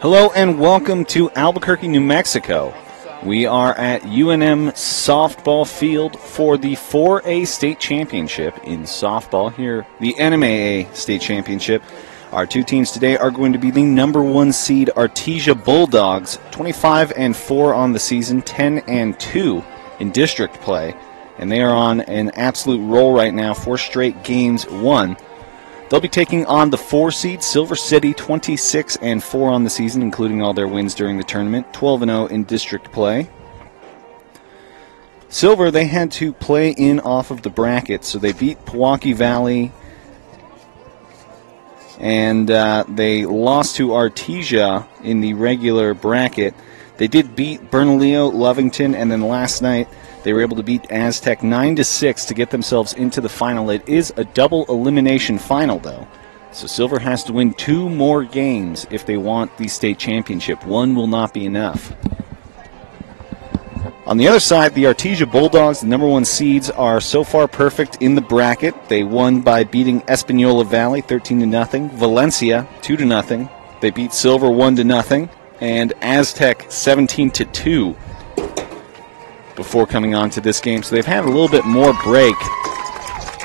Hello and welcome to Albuquerque, New Mexico. We are at UNM softball field for the 4A state championship in softball here, the NMAA state championship. Our two teams today are going to be the number 1 seed Artesia Bulldogs, 25-4 on the season, 10-2 in district play. And they are on an absolute roll right now, 4 straight games won. They'll be taking on the 4 seed Silver City, 26-4 on the season, including all their wins during the tournament, 12-0 in district play. Silver, they had to play in off of the bracket, so they beat Pewaukee Valley, and they lost to Artesia in the regular bracket. They did beat Bernalillo, Lovington, and then last night they were able to beat Aztec 9-6 to get themselves into the final. It is a double elimination final, though. So Silver has to win 2 more games if they want the state championship. 1 will not be enough. On the other side, the Artesia Bulldogs, the number 1 seeds, are so far perfect in the bracket. They won by beating Espanola Valley 13-0, Valencia 2-0. They beat Silver 1-0, and Aztec 17-2. Before coming on to this game. So they've had a little bit more break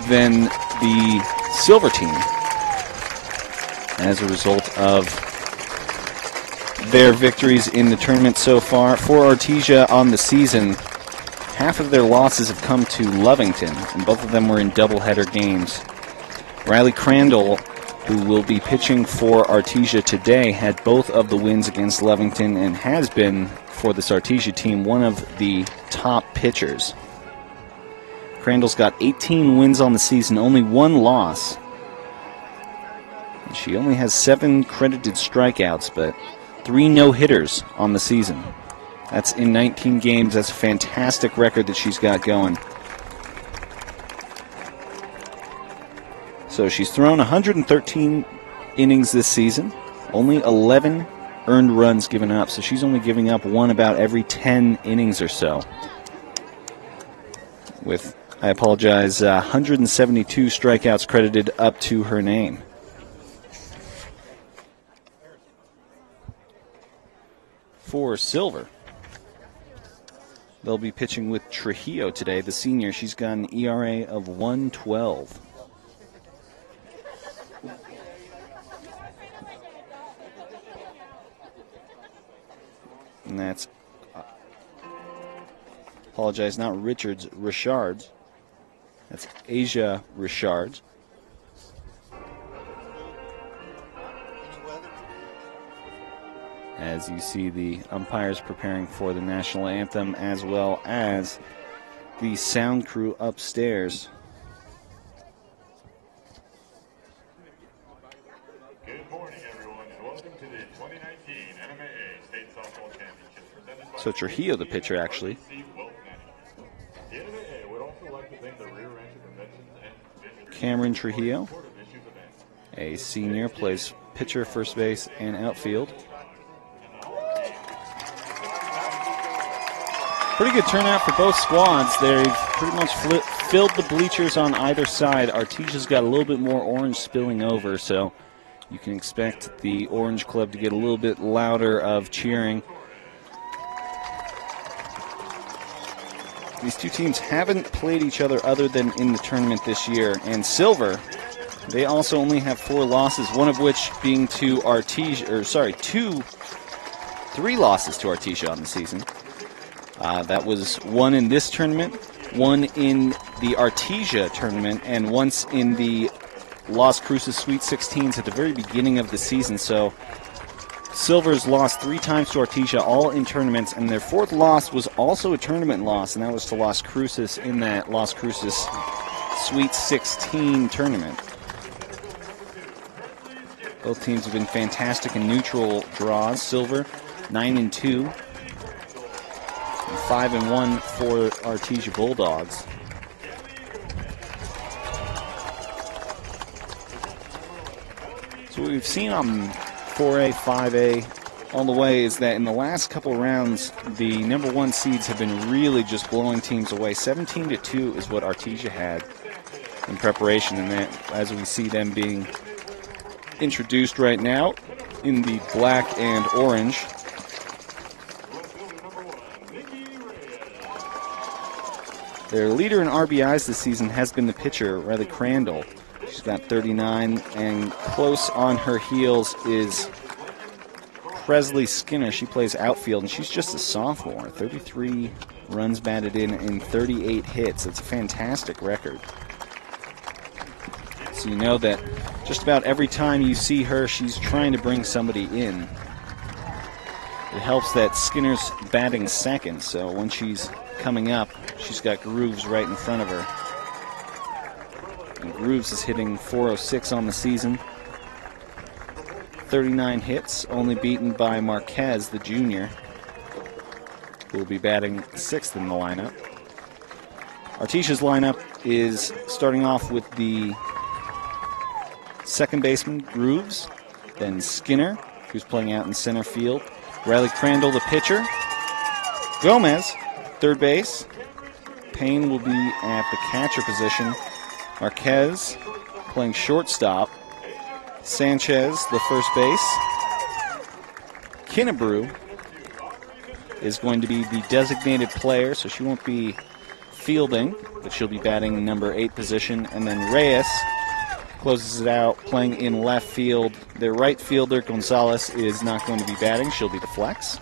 than the Silver team as a result of their victories in the tournament so far. For Artesia on the season, half of their losses have come to Lovington, and both of them were in doubleheader games. Riley Crandall, who will be pitching for Artesia today, had both of the wins against Lovington and has been, for this Artesia team, one of the top pitchers. Crandall's got 18 wins on the season, only 1 loss. And she only has 7 credited strikeouts, but 3 no-hitters on the season. That's in 19 games. That's a fantastic record that she's got going. So she's thrown 113 innings this season, only 11 earned runs given up, so she's only giving up 1 about every 10 innings or so. With, 172 strikeouts credited up to her name. For Silver, they'll be pitching with Trujillo today, the senior. She's got an ERA of 1.12. And that's, not Richards, Richards. That's Asia Richards. As you see the umpires preparing for the national anthem, as well as the sound crew upstairs. Good morning, everyone, and welcome to the 2019 NMAA State Softball Championship presented by So Trujillo, the pitcher, actually. The NMAA would also like to thank the Rear Rancher Conventions and Cameron Trujillo, a senior, plays pitcher, first base, and outfield. Pretty good turnout for both squads. They've pretty much filled the bleachers on either side. Artesia's got a little bit more orange spilling over, so you can expect the Orange Club to get a little bit louder of cheering. These two teams haven't played each other other than in the tournament this year. And Silver, they also only have 4 losses, one of which being to Artesia, 3 losses to Artesia on the season. That was 1 in this tournament, 1 in the Artesia tournament, and once in the Las Cruces Sweet 16s at the very beginning of the season. So Silver's lost 3 times to Artesia, all in tournaments, and their 4th loss was also a tournament loss, and that was to Las Cruces in that Las Cruces Sweet 16 tournament. Both teams have been fantastic in neutral draws. Silver, 9-2. 5-1 for Artesia Bulldogs. So what we've seen on 4A, 5A, all the way is that in the last couple rounds, the number 1 seeds have been really just blowing teams away. 17-2 is what Artesia had in preparation, and that, as we see them being introduced right now, in the black and orange. Their leader in RBIs this season has been the pitcher, Riley Crandall. She's got 39, and close on her heels is Presley Skinner. She plays outfield, and she's just a sophomore. 33 runs batted in 38 hits. It's a fantastic record. So you know that just about every time you see her, she's trying to bring somebody in. It helps that Skinner's batting second, so when she's coming up, she's got Grooves right in front of her. And Grooves is hitting .406 on the season. 39 hits, only beaten by Marquez, the junior, who will be batting sixth in the lineup. Artesia's lineup is starting off with the second baseman, Grooves, then Skinner, who's playing out in center field, Riley Crandall, the pitcher, Gomez, third base, Payne will be at the catcher position, Marquez playing shortstop, Sanchez, the first base, Kinnebrew is going to be the designated player, so she won't be fielding, but she'll be batting number 8 position, and then Reyes closes it out, playing in left field. Their right fielder, Gonzalez, is not going to be batting. She'll be the flex.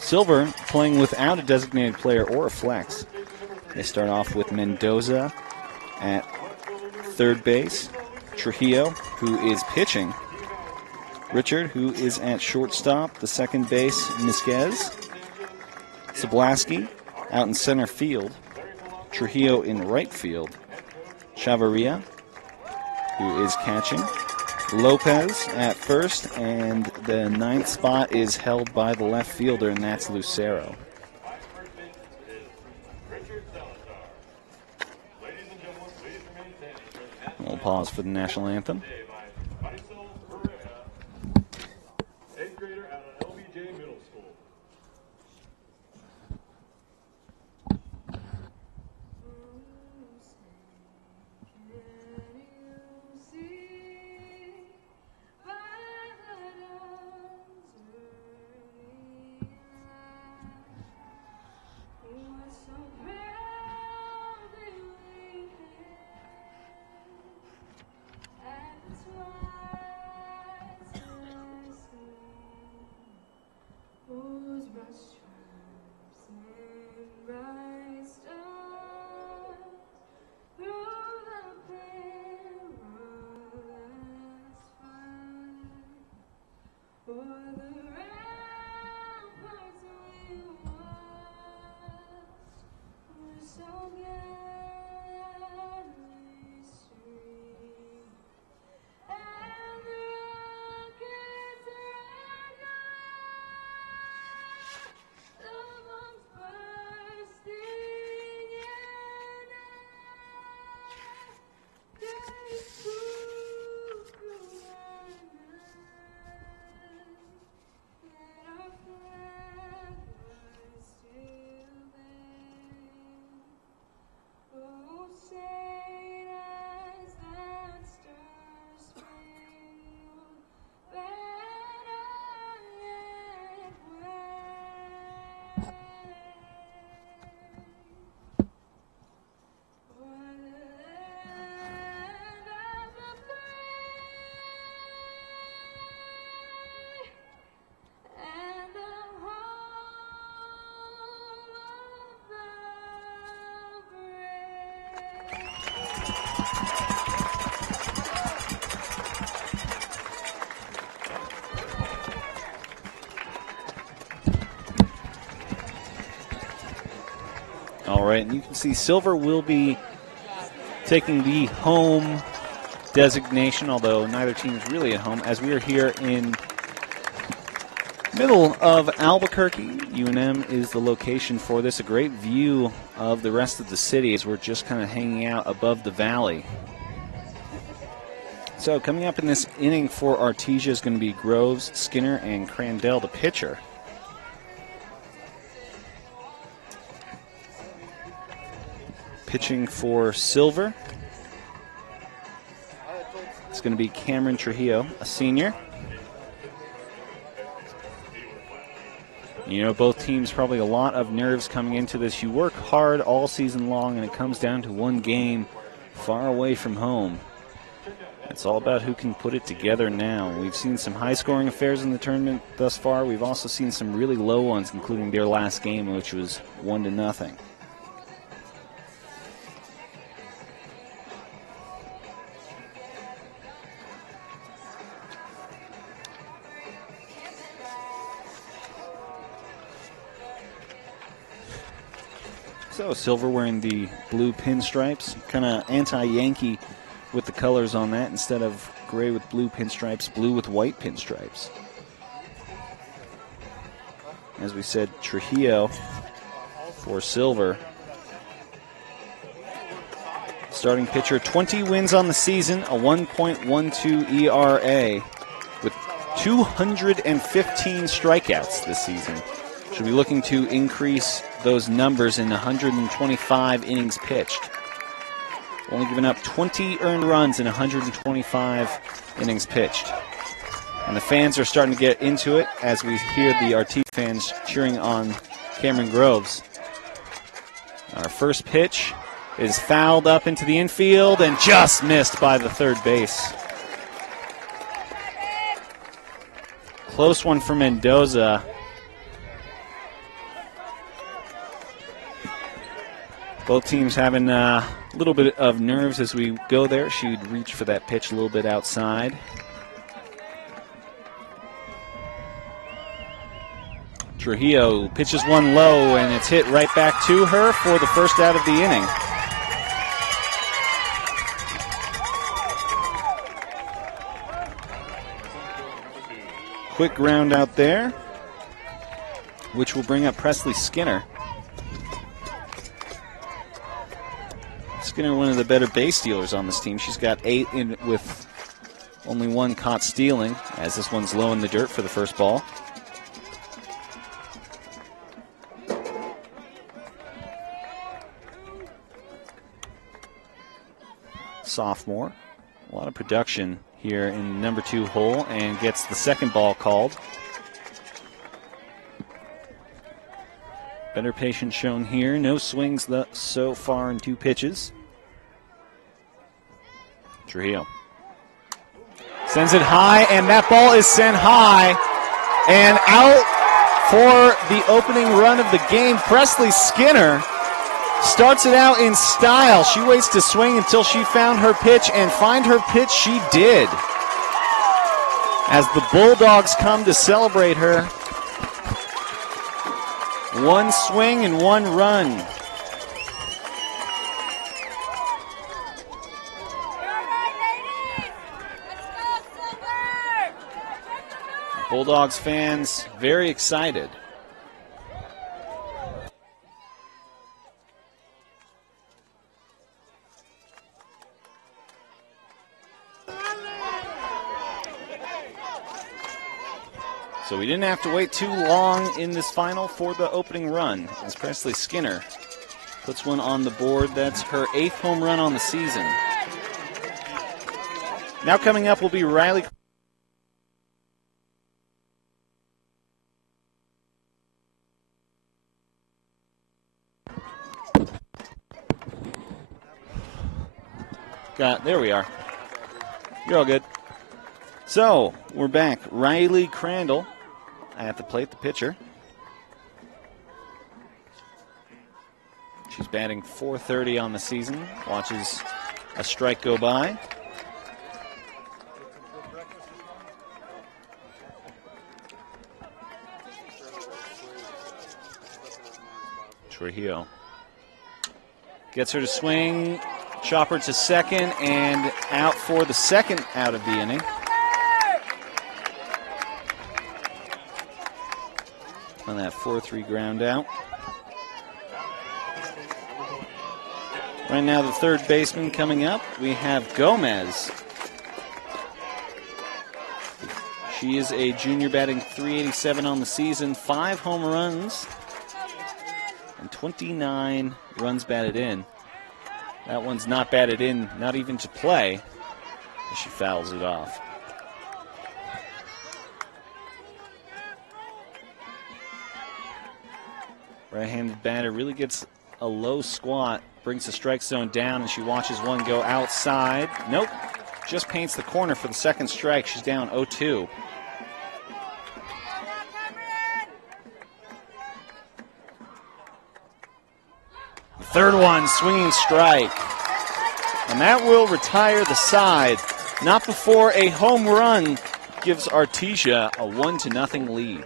Silver playing without a designated player or a flex. They start off with Mendoza at third base, Trujillo, who is pitching, Richard, who is at shortstop, the second base, Misquez, Sablaski out in center field, Trujillo in right field, Chavarria, who is catching, Lopez at first, and the 9th spot is held by the left fielder, and that's Lucero. We'll pause for the national anthem. All right, and you can see Silver will be taking the home designation, although neither team is really at home, as we are here in middle of Albuquerque. UNM is the location for this. A great view of the rest of the city as we're just kind of hanging out above the valley. So coming up in this inning for Artesia is going to be Groves, Skinner, and Crandell, the pitcher. Pitching for Silver, It's going to be Cameron Trujillo, a senior. You know, both teams probably a lot of nerves coming into this. You work hard all season long, and it comes down to one game far away from home. It's all about who can put it together now. We've seen some high-scoring affairs in the tournament thus far. We've also seen some really low ones, including their last game, which was 1-0. So Silver wearing the blue pinstripes, kind of anti-Yankee with the colors on that. Instead of gray with blue pinstripes, blue with white pinstripes. As we said, Trujillo for Silver. Starting pitcher, 20 wins on the season, a 1.12 ERA with 215 strikeouts this season. Should be looking to increase those numbers in 125 innings pitched. Only given up 20 earned runs in 125 innings pitched. And the fans are starting to get into it as we hear the Artesia fans cheering on Cameron Groves. Our first pitch is fouled up into the infield and just missed by the third base. Close one for Mendoza. Both teams having a little bit of nerves as we go there. She'd reach for that pitch a little bit outside. Trujillo pitches one low, and it's hit right back to her for the first out of the inning. Quick ground out there, which will bring up Presley Skinner. Skinner, one of the better base stealers on this team. She's got 8 in with only 1 caught stealing, as this one's low in the dirt for the first ball. Sophomore. A lot of production here in number 2 hole, and gets the second ball called. Better patience shown here. No swings so far in 2 pitches. Trujillo sends it high, and that ball is sent high and out for the opening run of the game. Presley Skinner starts it out in style. She waits to swing until she found her pitch, and find her pitch she did. As the Bulldogs come to celebrate her. 1 swing and 1 run. Bulldogs fans very excited. So we didn't have to wait too long in this final for the opening run, as Presley Skinner puts one on the board. That's her 8th home run on the season. Now coming up will be Riley. There we are. You're all good. So we're back. Riley Crandall at the plate, the pitcher. She's batting .430 on the season. Watches a strike go by. Trujillo gets her to swing. Chopper to second, and out for the second out of the inning. On that 4-3 ground out. Right now, the third baseman coming up, we have Gomez. She is a junior, batting .387 on the season, 5 home runs, and 29 runs batted in. That one's not batted in, not even to play. She fouls it off. Right-handed batter really gets a low squat, brings the strike zone down, and she watches one go outside. Nope, just paints the corner for the second strike. She's down 0-2. The third one, swinging strike. And that will retire the side. Not before a home run gives Artesia a 1-0 lead.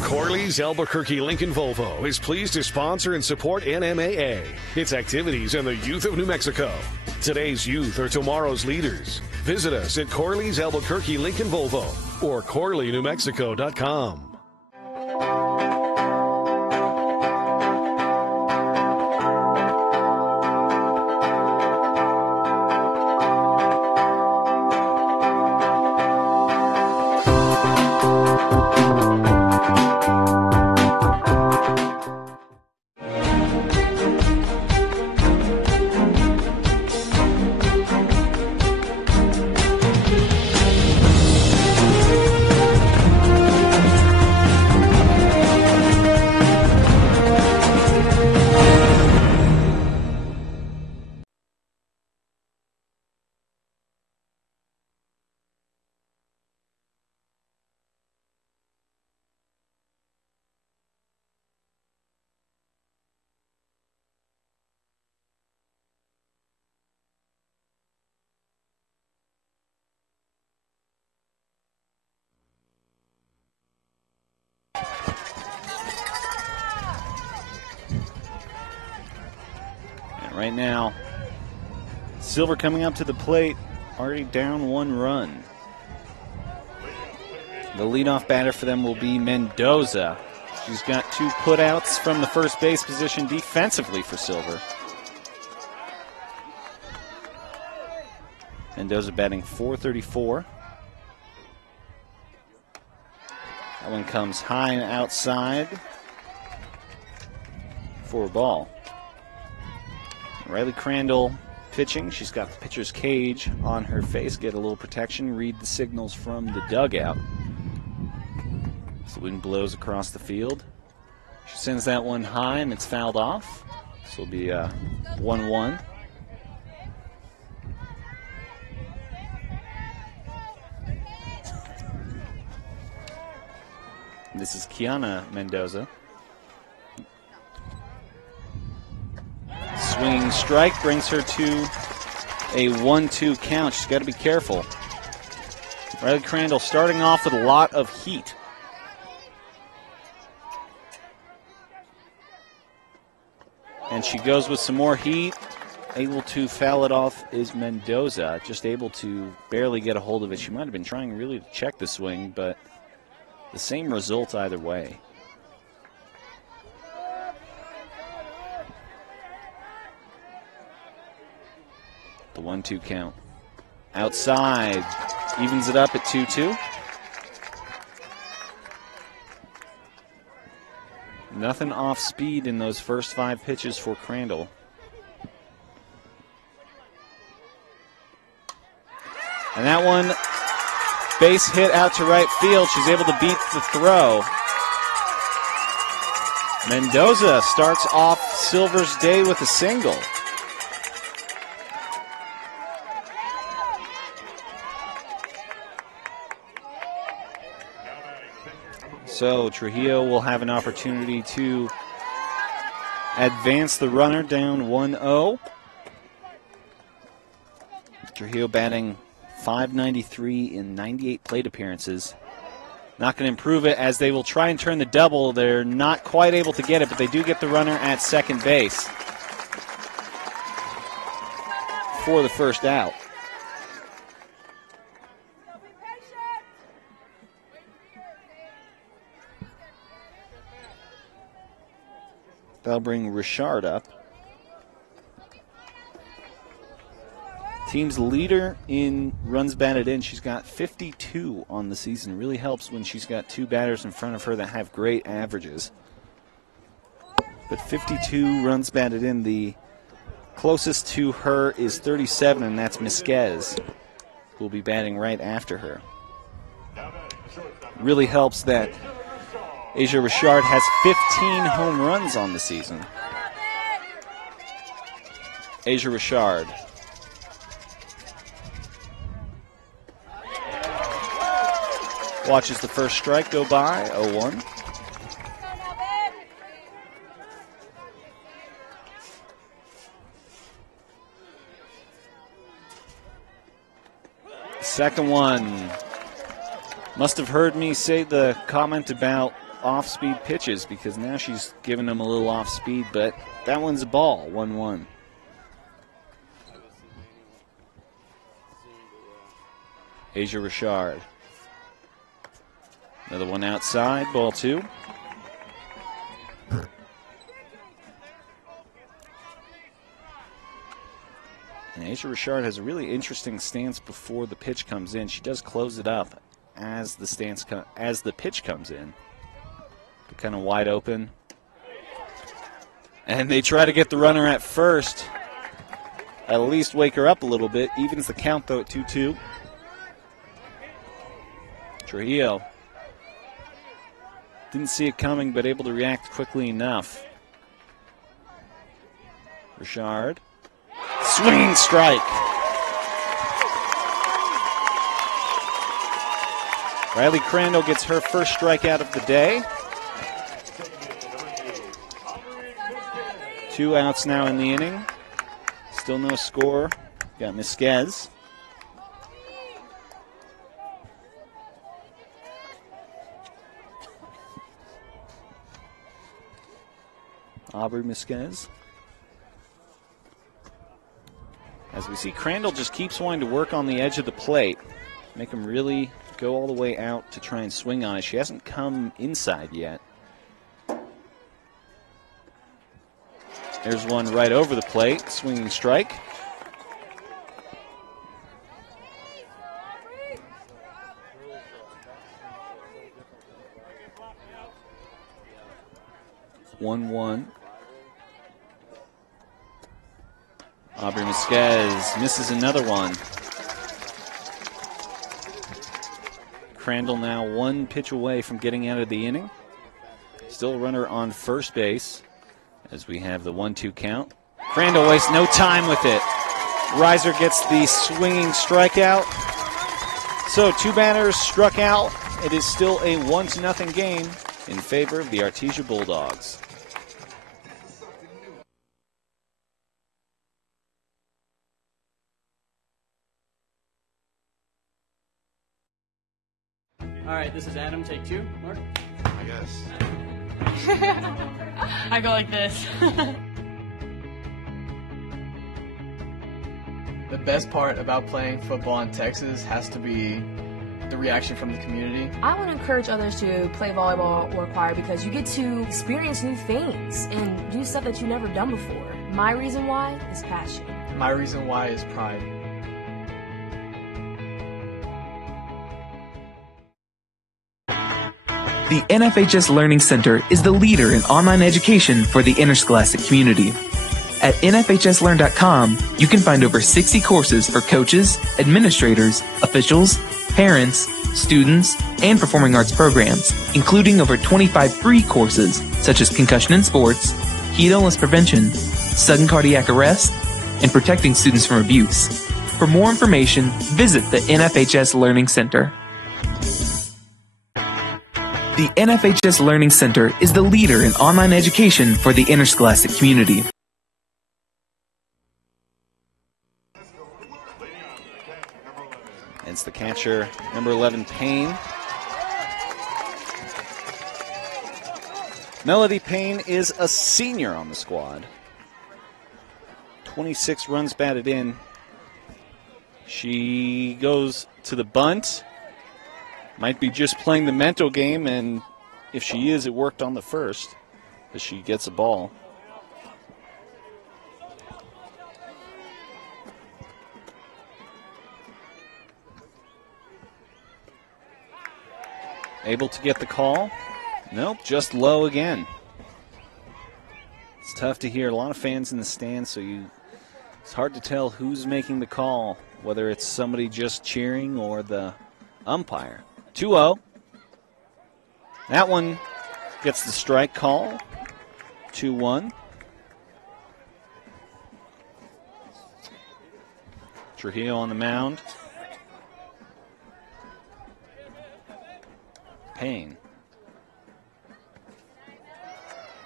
Corley's Albuquerque Lincoln Volvo is pleased to sponsor and support NMAA, its activities, and the youth of New Mexico. Today's youth are tomorrow's leaders. Visit us at Corley's Albuquerque Lincoln Volvo or CorleyNewMexico.com. Right now, Silver coming up to the plate, already down 1 run. The leadoff batter for them will be Mendoza. She's got 2 putouts from the first base position defensively for Silver. Mendoza batting .434. That one comes high and outside for a ball. Riley Crandall pitching. She's got the pitcher's cage on her face. Get a little protection. Read the signals from the dugout. So the wind blows across the field. She sends that one high, and it's fouled off. This will be 1-1. This is Kiana Mendoza. Swinging strike brings her to a 1-2 count. She's got to be careful. Riley Crandall starting off with a lot of heat. And she goes with some more heat. Able to foul it off is Mendoza. Just able to barely get a hold of it. She might have been trying really to check the swing, but the same result either way. The 1-2 count. Outside. Evens it up at 2-2. Nothing off speed in those first 5 pitches for Crandall. And that one, base hit out to right field. She's able to beat the throw. Mendoza starts off Silver's day with a single. So Trujillo will have an opportunity to advance the runner down 1-0. Trujillo batting .593 in 98 plate appearances. Not going to improve it as they will try and turn the double. They're not quite able to get it, but they do get the runner at second base for the first out. That'll bring Richard up. Team's leader in runs batted in. She's got 52 on the season. Really helps when she's got two batters in front of her that have great averages. But 52 runs batted in. The closest to her is 37, and that's Misquez, who will be batting right after her. Really helps that Asia Richard has 15 home runs on the season. Asia Richard. Watches the first strike go by, 0-1. Second one. Must have heard me say the comment about off-speed pitches, because now she's giving them a little off-speed, but that one's a ball, 1-1. Asia Richard. Another one outside, ball 2. And Asia Richard has a really interesting stance before the pitch comes in. She does close it up as the pitch comes in. But kind of wide open. And they try to get the runner at first. At least wake her up a little bit. Evens the count, though, at 2-2. Trujillo didn't see it coming, but able to react quickly enough. Richard. Swinging strike. Riley Crandall gets her first strikeout of the day. 2 outs now in the inning. Still no score. Got Misquez. Aubrey Misquez. As we see, Crandall just keeps wanting to work on the edge of the plate. Make him really go all the way out to try and swing on it. She hasn't come inside yet. There's one right over the plate. Swinging strike. One. Aubrey Misquez misses another one. Crandall now 1 pitch away from getting out of the inning. Still a runner on first base as we have the 1-2 count. Crandall wastes no time with it. Reiser gets the swinging strikeout. So 2 batters struck out. It is still a 1-0 game in favor of the Artesia Bulldogs. All right, this is Adam. Take 2. Mark? I guess. I go like this. The best part about playing football in Texas has to be the reaction from the community. I would encourage others to play volleyball or choir because you get to experience new things and do stuff that you've never done before. My reason why is passion. My reason why is pride. The NFHS Learning Center is the leader in online education for the interscholastic community. At nfhslearn.com, you can find over 60 courses for coaches, administrators, officials, parents, students, and performing arts programs, including over 25 free courses such as concussion in sports, heat illness prevention, sudden cardiac arrest, and protecting students from abuse. For more information, visit the NFHS Learning Center. The NFHS Learning Center is the leader in online education for the interscholastic community. It's the catcher, number 11, Payne. Melody Payne is a senior on the squad. 26 runs batted in. She goes to the bunt. Might be just playing the mental game, and if she is, it worked on the first as she gets a ball. able to get the call. Nope, just low again. It's tough to hear. A lot of fans in the stands, so it's hard to tell who's making the call, whether it's somebody just cheering or the umpire. 2-0. That one gets the strike call. 2-1. Trujillo on the mound. Payne.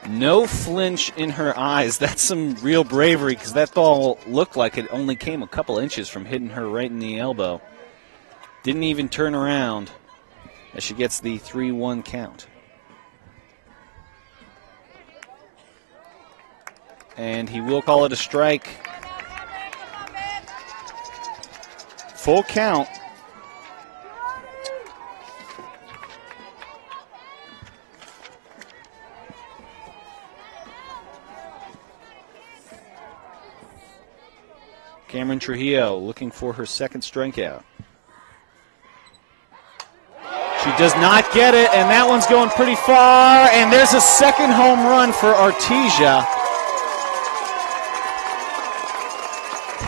No flinch in her eyes. That's some real bravery, because that ball looked like it only came a couple inches from hitting her right in the elbow. Didn't even turn around as she gets the 3-1 count. And he will call it a strike. Full count. Cameron Trujillo looking for her second strikeout. She does not get it, and that one's going pretty far, and there's a second home run for Artesia.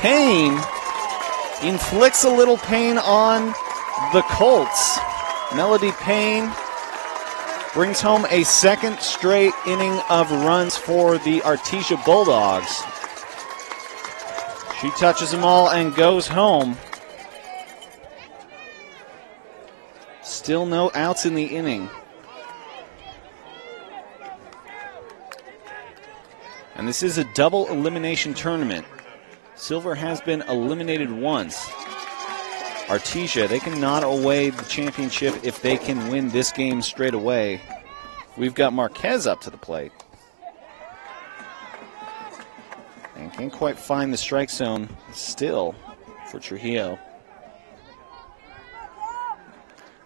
Payne inflicts a little pain on the Colts. Melody Payne brings home a second straight inning of runs for the Artesia Bulldogs. She touches them all and goes home. Still no outs in the inning. And this is a double elimination tournament. Silver has been eliminated once. Artesia, they can nod away the championship if they can win this game straight away. We've got Marquez up to the plate. And can't quite find the strike zone still for Trujillo.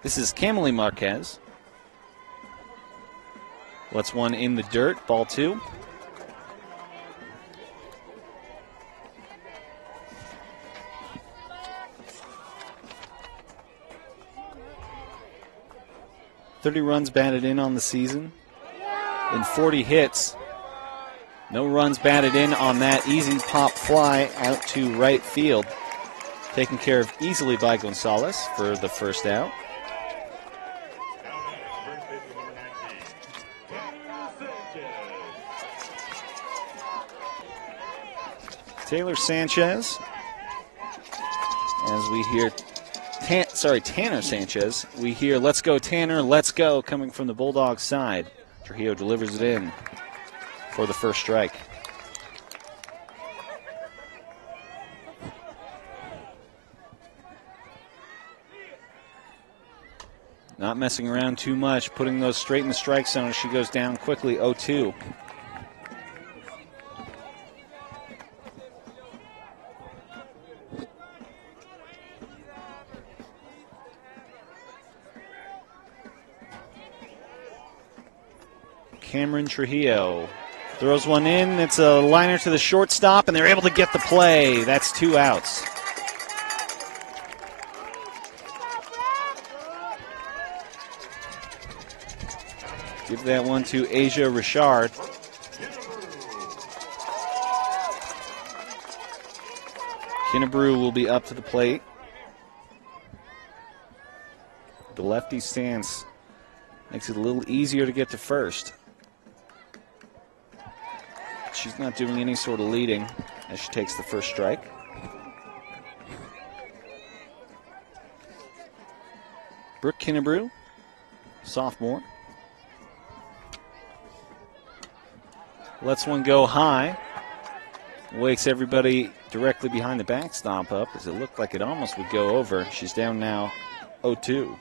This is Camille Marquez. Let's one in the dirt, ball 2. .30 runs batted in on the season and 40 hits. No runs batted in on that easy pop fly out to right field. Taken care of easily by Gonzalez for the first out. Taylor Sanchez, as we hear, Tanner Sanchez. We hear, "Let's go, Tanner, let's go," coming from the Bulldogs side. Trujillo delivers it in for the first strike. Not messing around too much, putting those straight in the strike zone as she goes down quickly, 0-2. Cameron Trujillo throws one in. It's a liner to the shortstop, and they're able to get the play. That's 2 outs. Give that one to Asia Richard. Kinnebrew will be up to the plate. The lefty stance makes it a little easier to get to first. She's not doing any sort of leading as she takes the first strike. Brooke Kinnebrew, sophomore. Lets one go high. Wakes everybody directly behind the backstop up as it looked like it almost would go over. She's down now 0-2.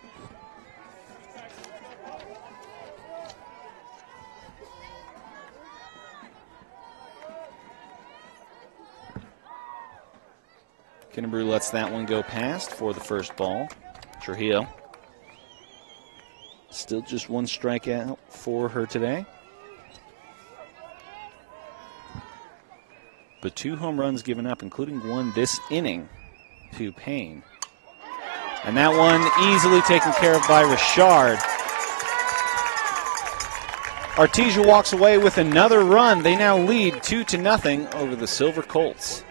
Kinnebrew lets that one go past for the first ball. Trujillo. Still just one strikeout for her today. But 2 home runs given up, including one this inning to Payne. And that one easily taken care of by Richard. Artesia walks away with another run. They now lead 2-0 over the Silver Colts.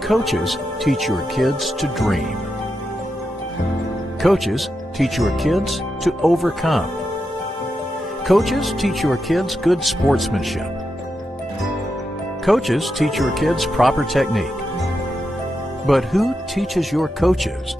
Coaches teach your kids to dream. Coaches teach your kids to overcome. Coaches teach your kids good sportsmanship. Coaches teach your kids proper technique. But who teaches your coaches?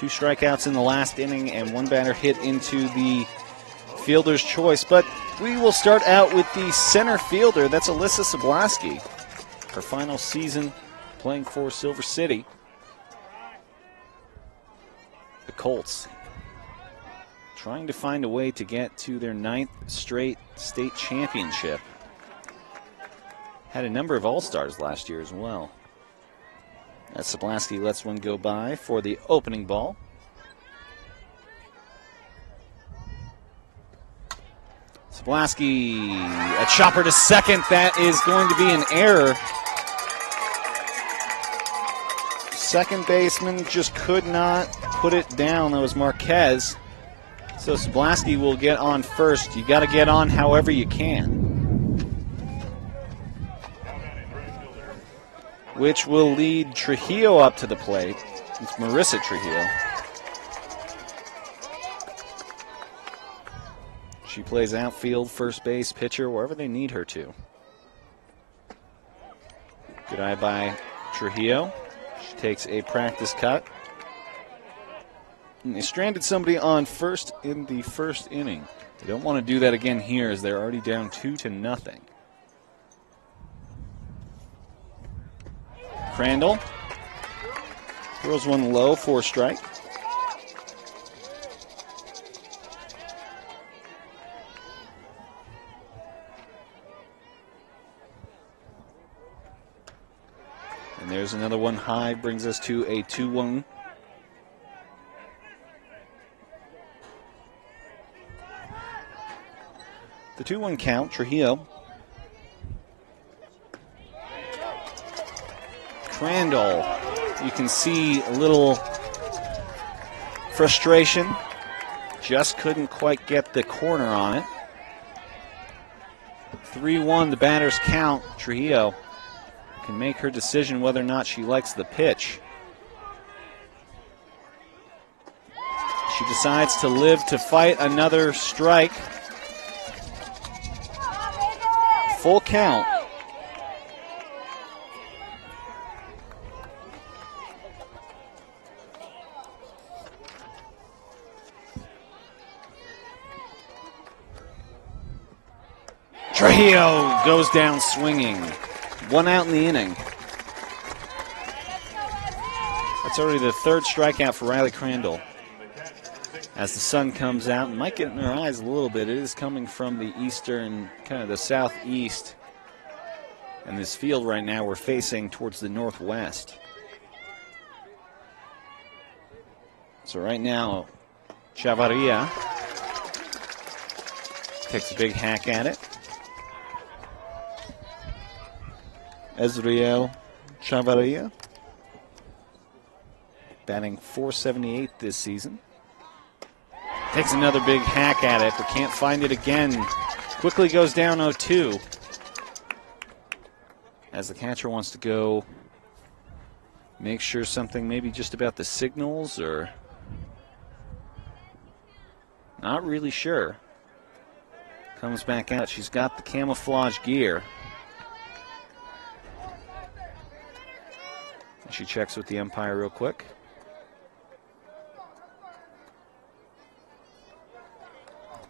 Two strikeouts in the last inning and one batter hit into the fielder's choice. But we will start out with the center fielder. That's Alyssa Sablaski. Her final season playing for Silver City. The Colts trying to find a way to get to their 9th straight state championship. Had a number of All-Stars last year as well. As Sablaski lets one go by for the opening ball. Sablaski, a chopper to second. That is going to be an error. Second baseman just could not put it down. That was Marquez. So Sablaski will get on first. You got to get on however you can. Which will lead Trujillo up to the plate. It's Marissa Trujillo. She plays outfield, first base, pitcher, wherever they need her to. Good eye by Trujillo. She takes a practice cut. And they stranded somebody on first in the first inning. They don't want to do that again here as they're already down 2-0. Crandall throws one low for a strike. And there's another one high, brings us to a 2-1. The 2-1 count, Trujillo. Crandall, you can see a little frustration. Just couldn't quite get the corner on it. 3-1, the batter's count. Trujillo can make her decision whether or not she likes the pitch. She decides to live to fight another strike. Full count. Trujillo goes down swinging. One out in the inning. That's already the third strikeout for Riley Crandall. As the sun comes out, and might get in her eyes a little bit. It is coming from the eastern, kind of the southeast. And this field right now, we're facing towards the northwest. So right now, Chavarria takes a big hack at it. Ezriel Chavarria, batting .478 this season. Takes another big hack at it, but can't find it again. Quickly goes down 0-2. As the catcher wants to go make sure something maybe just about the signals, or not really sure. Comes back out. She's got the camouflage gear. She checks with the umpire real quick.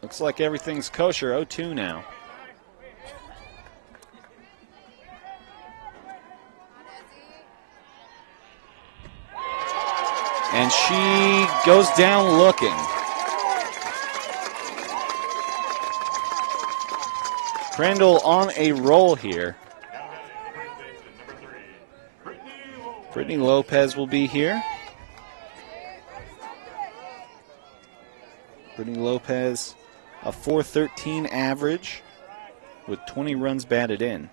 Looks like everything's kosher. 0-2 now. And she goes down looking. Crandall on a roll here. Brittany Lopez will be here. Brittany Lopez, a .413 average with 20 runs batted in.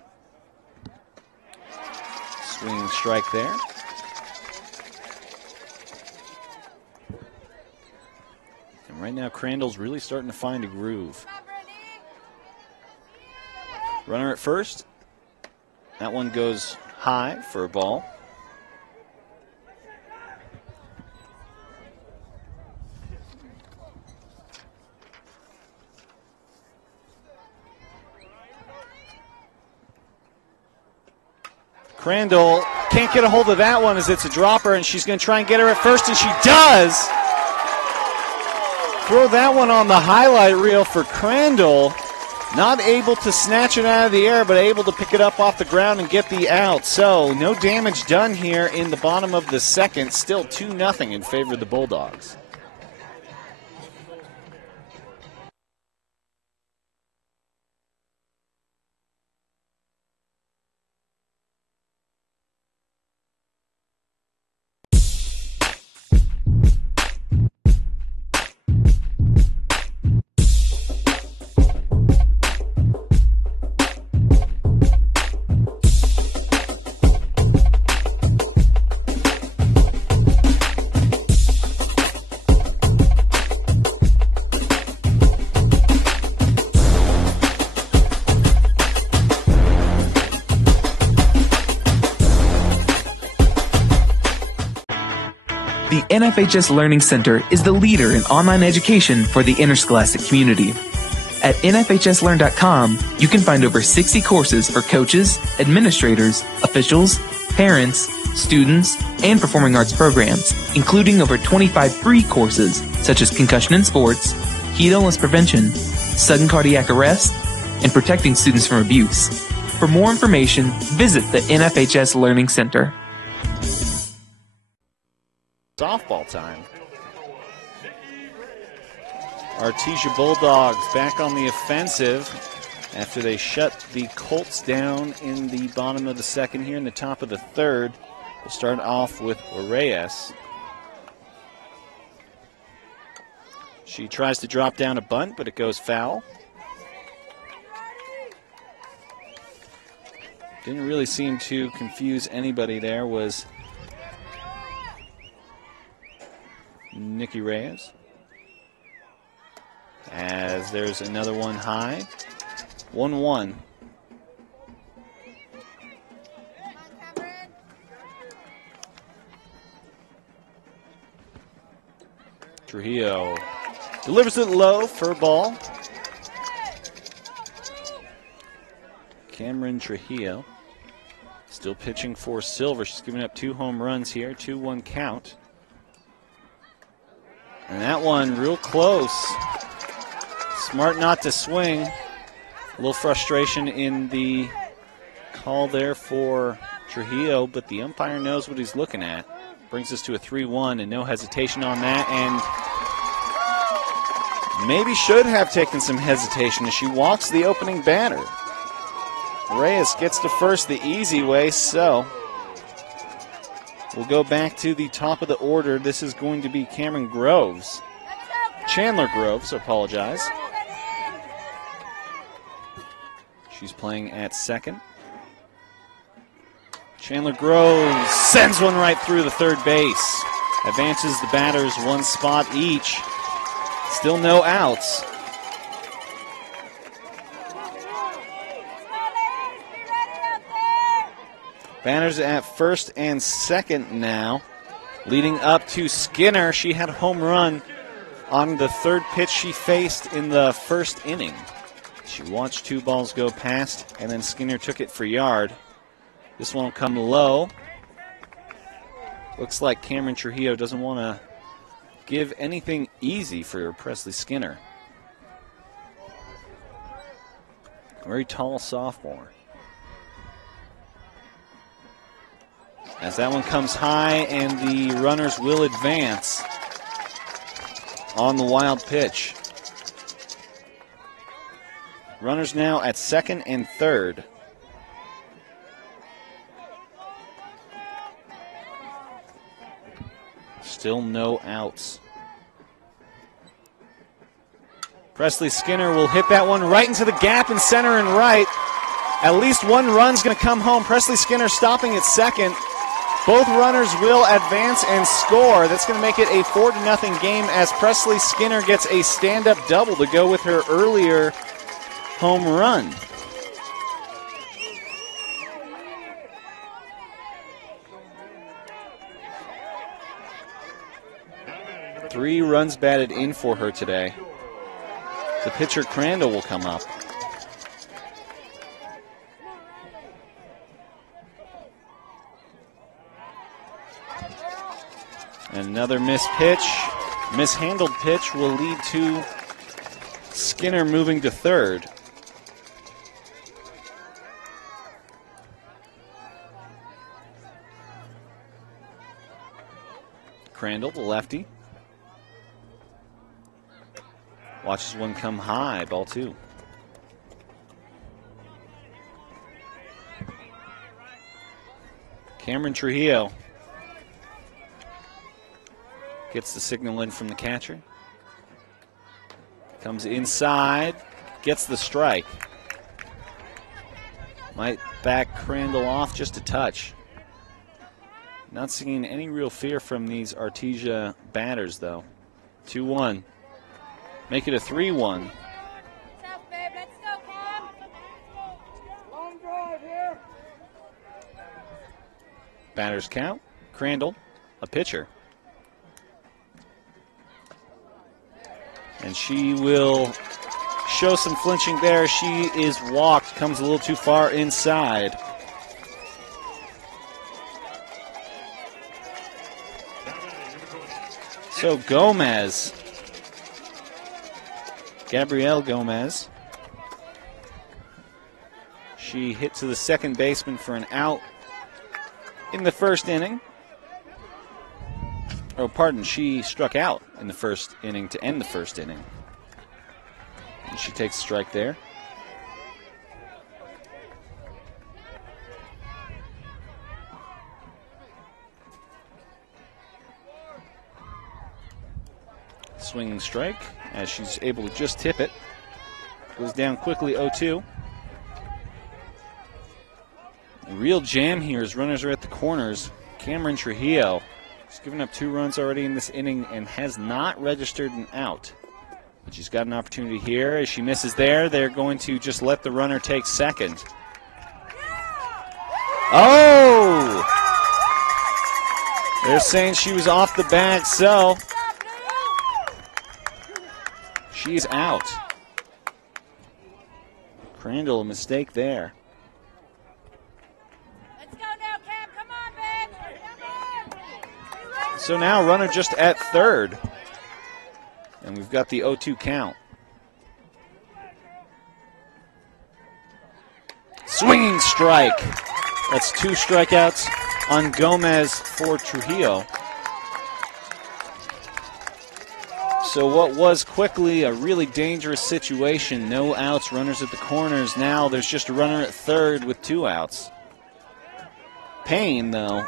Swinging strike there. And right now Crandall's really starting to find a groove. Runner at first. That one goes high for a ball. Crandall can't get a hold of that one as it's a dropper, and she's going to try and get her at first, and she does. Throw that one on the highlight reel for Crandall. Not able to snatch it out of the air, but able to pick it up off the ground and get the out. So no damage done here in the bottom of the second. Still 2-0 in favor of the Bulldogs. The NFHS Learning Center is the leader in online education for the interscholastic community. At NFHSLearn.com, you can find over 60 courses for coaches, administrators, officials, parents, students, and performing arts programs, including over 25 free courses such as concussion in sports, heat illness prevention, sudden cardiac arrest, and protecting students from abuse. For more information, visit the NFHS Learning Center. Softball time. Artesia Bulldogs back on the offensive after they shut the Colts down in the bottom of the second here in the top of the third. We'll start off with Reyes. She tries to drop down a bunt, but it goes foul. Didn't really seem to confuse anybody there was Nikki Reyes. As there's another one high. 1-1. Trujillo delivers it low for a ball. Cameron Trujillo still pitching for Silver. She's giving up 2 home runs here, 2-1 count. And that one real close. Smart not to swing. A little frustration in the call there for Trujillo, but the umpire knows what he's looking at. Brings us to a 3-1 and no hesitation on that. And maybe should have taken some hesitation as she walks the opening batter. Reyes gets to first the easy way, so we'll go back to the top of the order. This is going to be Cameron Groves. Chandler Groves, apologize. She's playing at second. Chandler Groves sends one right through the third base. Advances the batters 1 spot each. Still no outs. Batters at first and second now. Leading up to Skinner. She had a home run on the third pitch she faced in the first inning. She watched 2 balls go past, and then Skinner took it for yard. This one will come low. Looks like Cameron Trujillo doesn't want to give anything easy for Presley Skinner. Very tall sophomore. As that one comes high, and the runners will advance on the wild pitch. Runners now at second and third. Still no outs. Presley Skinner will hit that one right into the gap in center and right. At least one run's going to come home. Presley Skinner stopping at second. Both runners will advance and score. That's going to make it a 4-0 game as Presley Skinner gets a stand-up double to go with her earlier home run. Three runs batted in for her today. The pitcher Crandall will come up. Another mishandled pitch will lead to Skinner moving to third. Crandall, the lefty. Watches one come high, ball two. Cameron Trujillo gets the signal in from the catcher. Comes inside, gets the strike. Might back Crandall off just a touch. Not seeing any real fear from these Artesia batters, though. 2-1. Make it a 3-1. Batters count. Crandall, a pitcher. And she will show some flinching there. She is walked, comes a little too far inside. So Gomez, Gabrielle Gomez, she hit to the second baseman for an out in the first inning. Oh, pardon, she struck out in the first inning to end the first inning. And she takes a strike there. Swinging strike as she's able to just tip it. Goes down quickly, 0-2. Real jam here as runners are at the corners. Cameron Trujillo. She's given up 2 runs already in this inning and has not registered an out. But she's got an opportunity here. As she misses there, they're going to just let the runner take second. Oh! They're saying she was off the bag, so she's out. Crandall, a mistake there. So now runner just at third. And we've got the 0-2 count. Swinging strike. That's 2 strikeouts on Gomez for Trujillo. So what was quickly a really dangerous situation, no outs, runners at the corners. Now there's just a runner at third with 2 outs. Payne, though,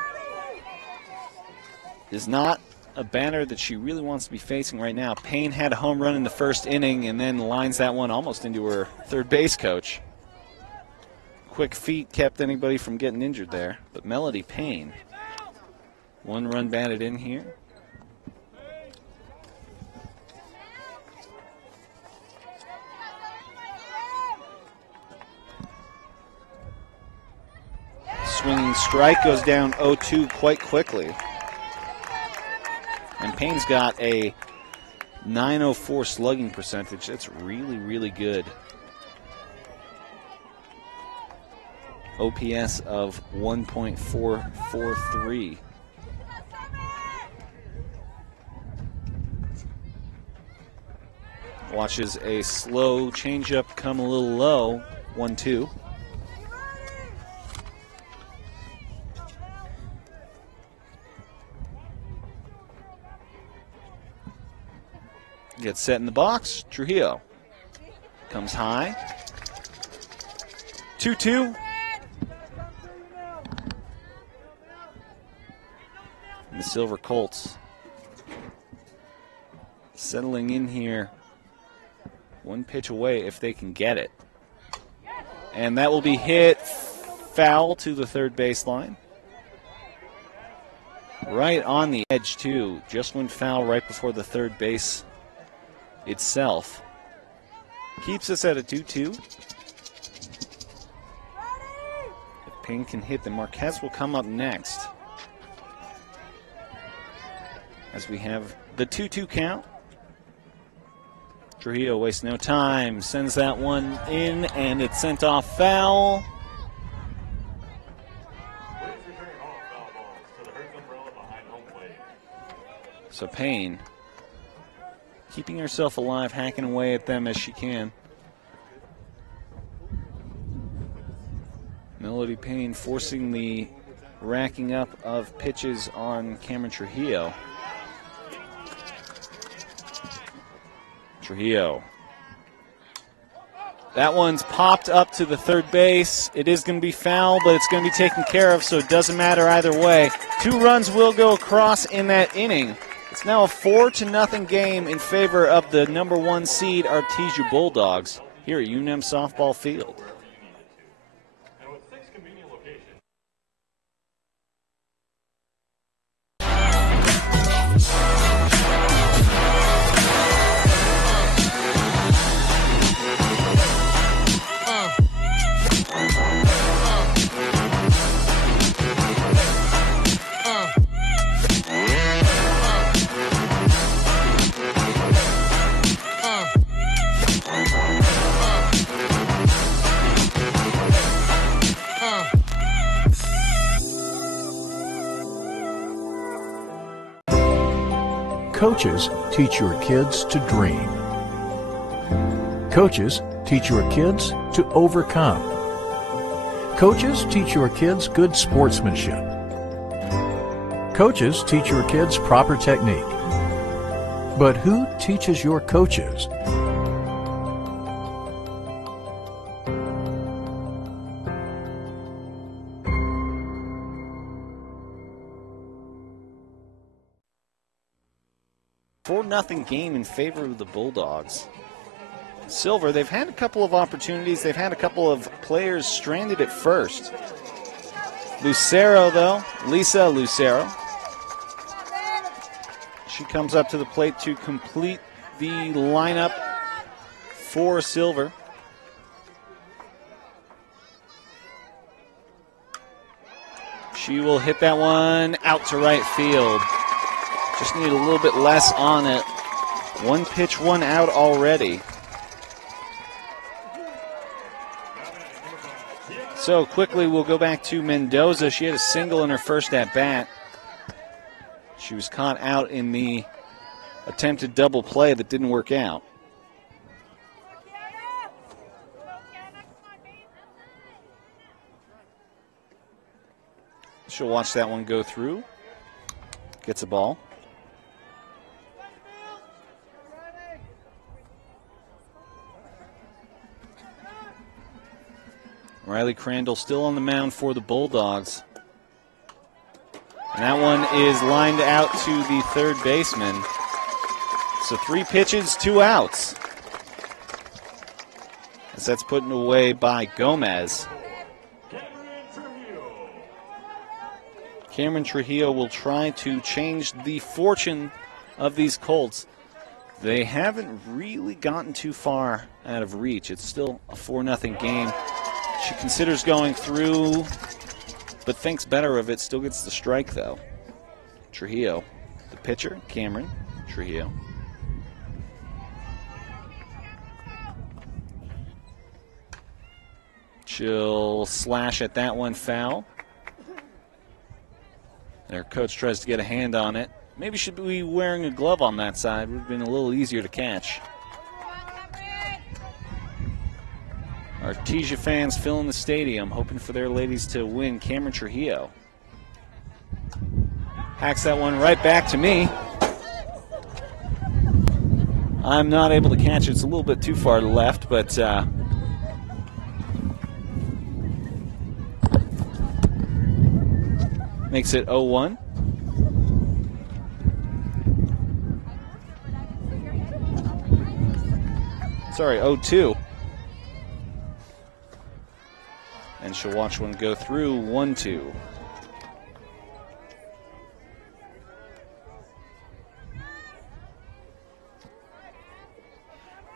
is not a batter that she really wants to be facing right now. Payne had a home run in the first inning and then lines that one almost into her third base coach. Quick feet kept anybody from getting injured there. But Melody Payne, 1 run batted in here. Swinging strike goes down 0-2 quite quickly. And Payne's got a .904 slugging percentage. That's really, really good. OPS of 1.443. Watches a slow changeup come a little low. 1-2. Gets set in the box. Trujillo comes high. 2-2. And the Silver Colts settling in here. One pitch away if they can get it. And that will be hit foul to the third baseline. Right on the edge, too. Just went foul right before the third base itself. Keeps us at a 2-2. If Payne can hit, then Marquez will come up next. As we have the 2-2 count. Trujillo wastes no time, sends that one in, and it's sent off foul. So Payne keeping herself alive, hacking away at them as she can. Melody Payne forcing the racking up of pitches on Cameron Trujillo. Trujillo. That one's popped up to the third base. It is going to be foul, but it's going to be taken care of, so it doesn't matter either way. 2 runs will go across in that inning. It's now a 4-0 game in favor of the number 1 seed Artesia Bulldogs here at UNM Softball Field. Coaches teach your kids to dream. Coaches teach your kids to overcome. Coaches teach your kids good sportsmanship. Coaches teach your kids proper technique. But who teaches your coaches? Nothing game in favor of the Bulldogs. Silver, they've had a couple of opportunities. They've had a couple of players stranded at first. Lucero, though, Lisa Lucero. She comes up to the plate to complete the lineup for Silver. She will hit that one out to right field. Just need a little bit less on it. 1 pitch, 1 out already. So quickly we'll go back to Mendoza. She had a single in her first at-bat. She was caught out in the attempted double play that didn't work out. She'll watch that one go through. Gets a ball. Riley Crandall still on the mound for the Bulldogs. And that one is lined out to the third baseman. So 3 pitches, 2 outs. As that's put away by Gomez. Cameron Trujillo will try to change the fortune of these Colts. They haven't really gotten too far out of reach. It's still a 4-0 game. She considers going through, but thinks better of it. Still gets the strike, though. Trujillo, the pitcher, Cameron Trujillo. She'll slash at that one, foul. Their coach tries to get a hand on it. Maybe should be wearing a glove on that side. Would have been a little easier to catch. Artesia fans filling the stadium, hoping for their ladies to win. Cameron Trujillo hacks that one right back to me. I'm not able to catch it. It's a little bit too far to the left, but makes it 0-1. Sorry, 0-2. And she'll watch one go through 1-2.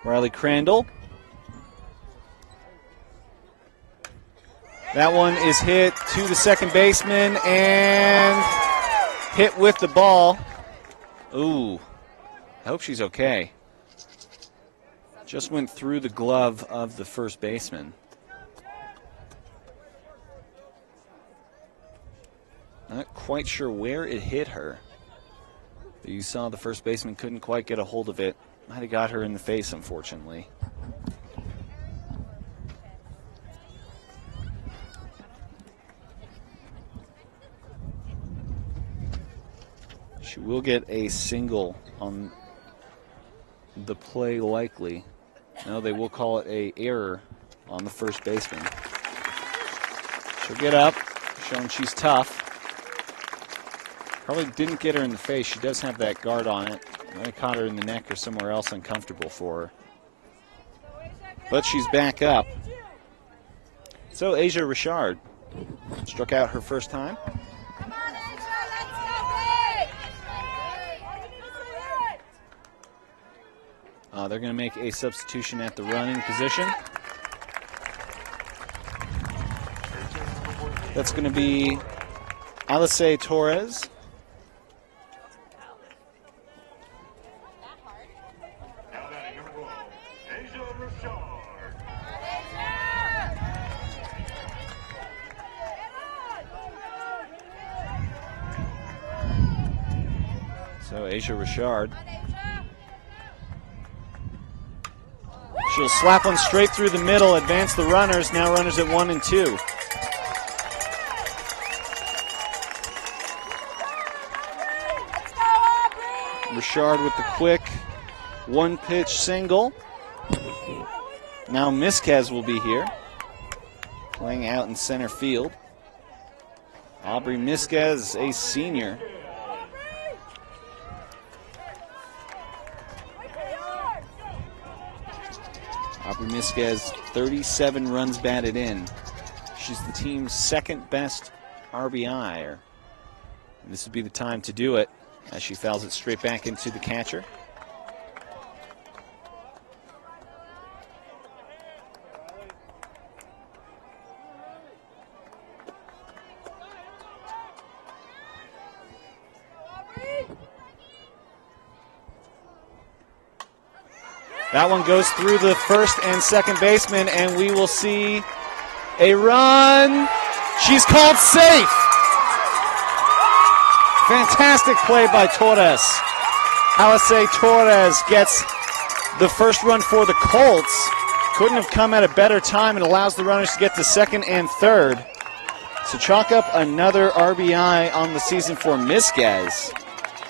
Riley Crandall. That one is hit to the second baseman and hit with the ball. Ooh, I hope she's okay. Just went through the glove of the first baseman. Not quite sure where it hit her. You saw the first baseman couldn't quite get a hold of it. Might have got her in the face, unfortunately. She will get a single on the play, likely. No, they will call it an error on the first baseman. She'll get up, showing she's tough. Probably didn't get her in the face. She does have that guard on it. Might have caught her in the neck or somewhere else uncomfortable for her. But she's back up. So Asia Richard struck out her first time. They're going to make a substitution at the running position. That's going to be Artesia Torres. So Asia Richard. She'll slap one straight through the middle, advance the runners, now runners at 1 and 2. Richard with the quick one-pitch single. Now Misquez will be here, playing out in center field. Aubrey Misquez, a senior. Aubrey Misquez, 37 runs batted in. She's the team's second best RBI. And this would be the time to do it as she fouls it straight back into the catcher. That one goes through the first and second baseman, and we will see a run. She's called safe. Fantastic play by Torres. Artesia Torres gets the first run for the Colts. Couldn't have come at a better time. It allows the runners to get to second and third. So chalk up another RBI on the season for Misquez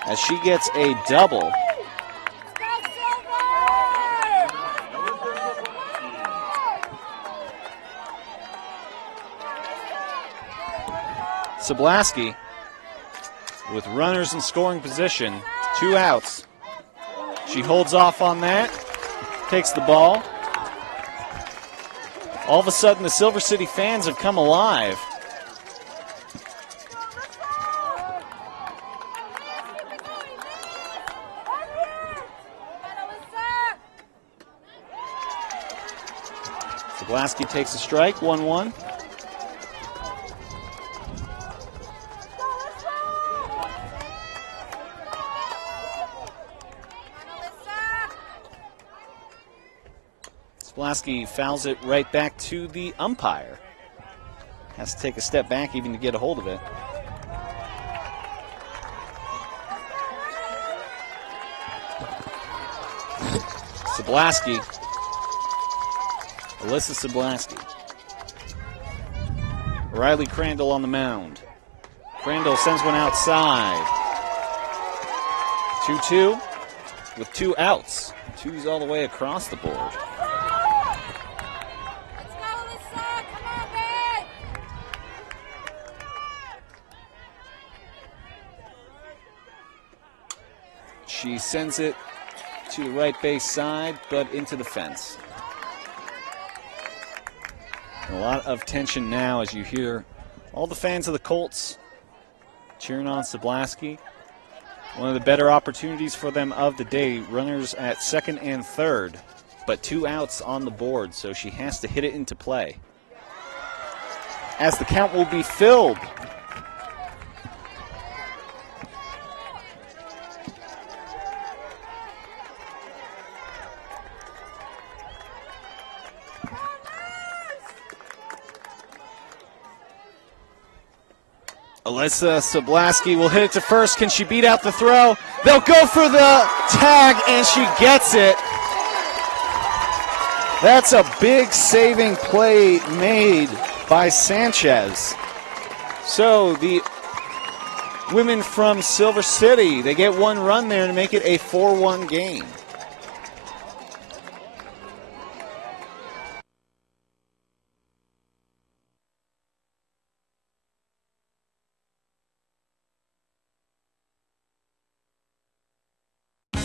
as she gets a double. Sablaski with runners in scoring position, 2 outs. She holds off on that, takes the ball. All of a sudden, the Silver City fans have come alive. Sablaski takes a strike, 1-1. Sablaski fouls it right back to the umpire. Has to take a step back even to get a hold of it. Sablaski Alyssa Sablaski. Riley Crandall on the mound. Crandall sends one outside. 2-2 with 2 outs. 2's all the way across the board. She sends it to the right base side, but into the fence. A lot of tension now as you hear all the fans of the Colts cheering on Sablaski. One of the better opportunities for them of the day. Runners at second and third, but 2 outs on the board, so she has to hit it into play. As the count will be filled. Alyssa Sablaski will hit it to first. Can she beat out the throw? They'll go for the tag, and she gets it. That's a big saving play made by Sanchez. So the women from Silver City, they get 1 run there to make it a 4-1 game.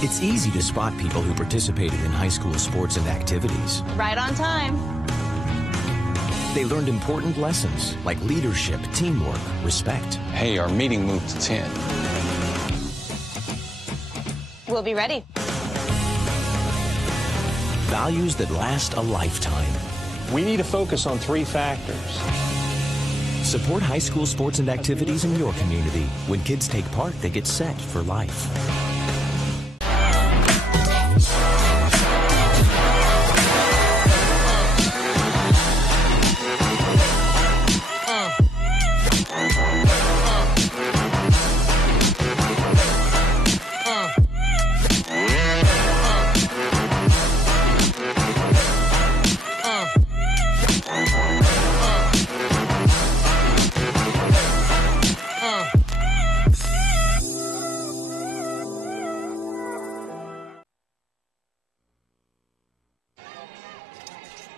It's easy to spot people who participated in high school sports and activities. Right on time. They learned important lessons like leadership, teamwork, respect. Hey, our meeting moved to 10. We'll be ready. Values that last a lifetime. We need to focus on 3 factors. Support high school sports and activities in your community. When kids take part, they get set for life.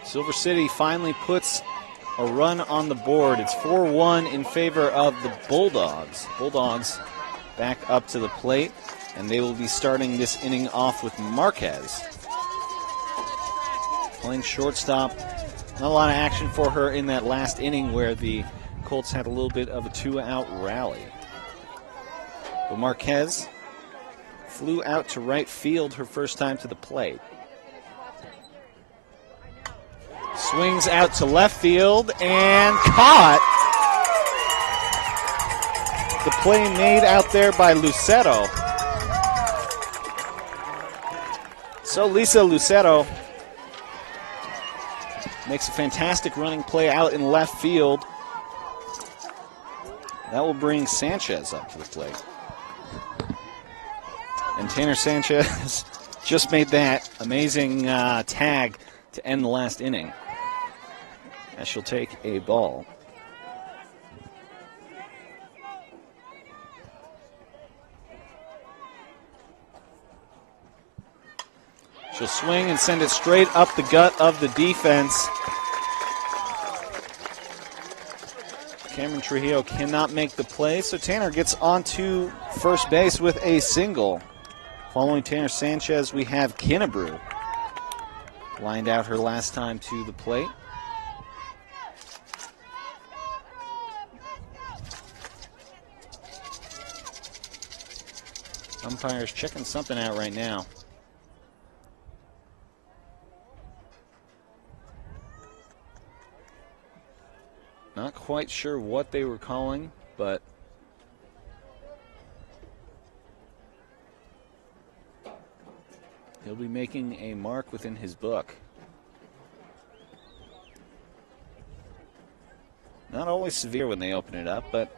Silver City finally puts a run on the board. It's 4-1 in favor of the Bulldogs. Bulldogs back up to the plate, and they will be starting this inning off with Marquez. Playing shortstop. Not a lot of action for her in that last inning where the Colts had a little bit of a 2-out rally. But Marquez flew out to right field her first time to the plate. Swings out to left field and caught. The play made out there by Lucero. So Lisa Lucero makes a fantastic running play out in left field. That will bring Sanchez up to the plate. And Tanner Sanchez just made that amazing tag to end the last inning. As she'll take a ball. She'll swing and send it straight up the gut of the defense. Cameron Trujillo cannot make the play, so Tanner gets onto first base with a single. Following Tanner Sanchez, we have Kinnebrew. Lined out her last time to the plate. Umpire's checking something out right now. Not quite sure what they were calling, but he'll be making a mark within his book. Not always severe when they open it up, but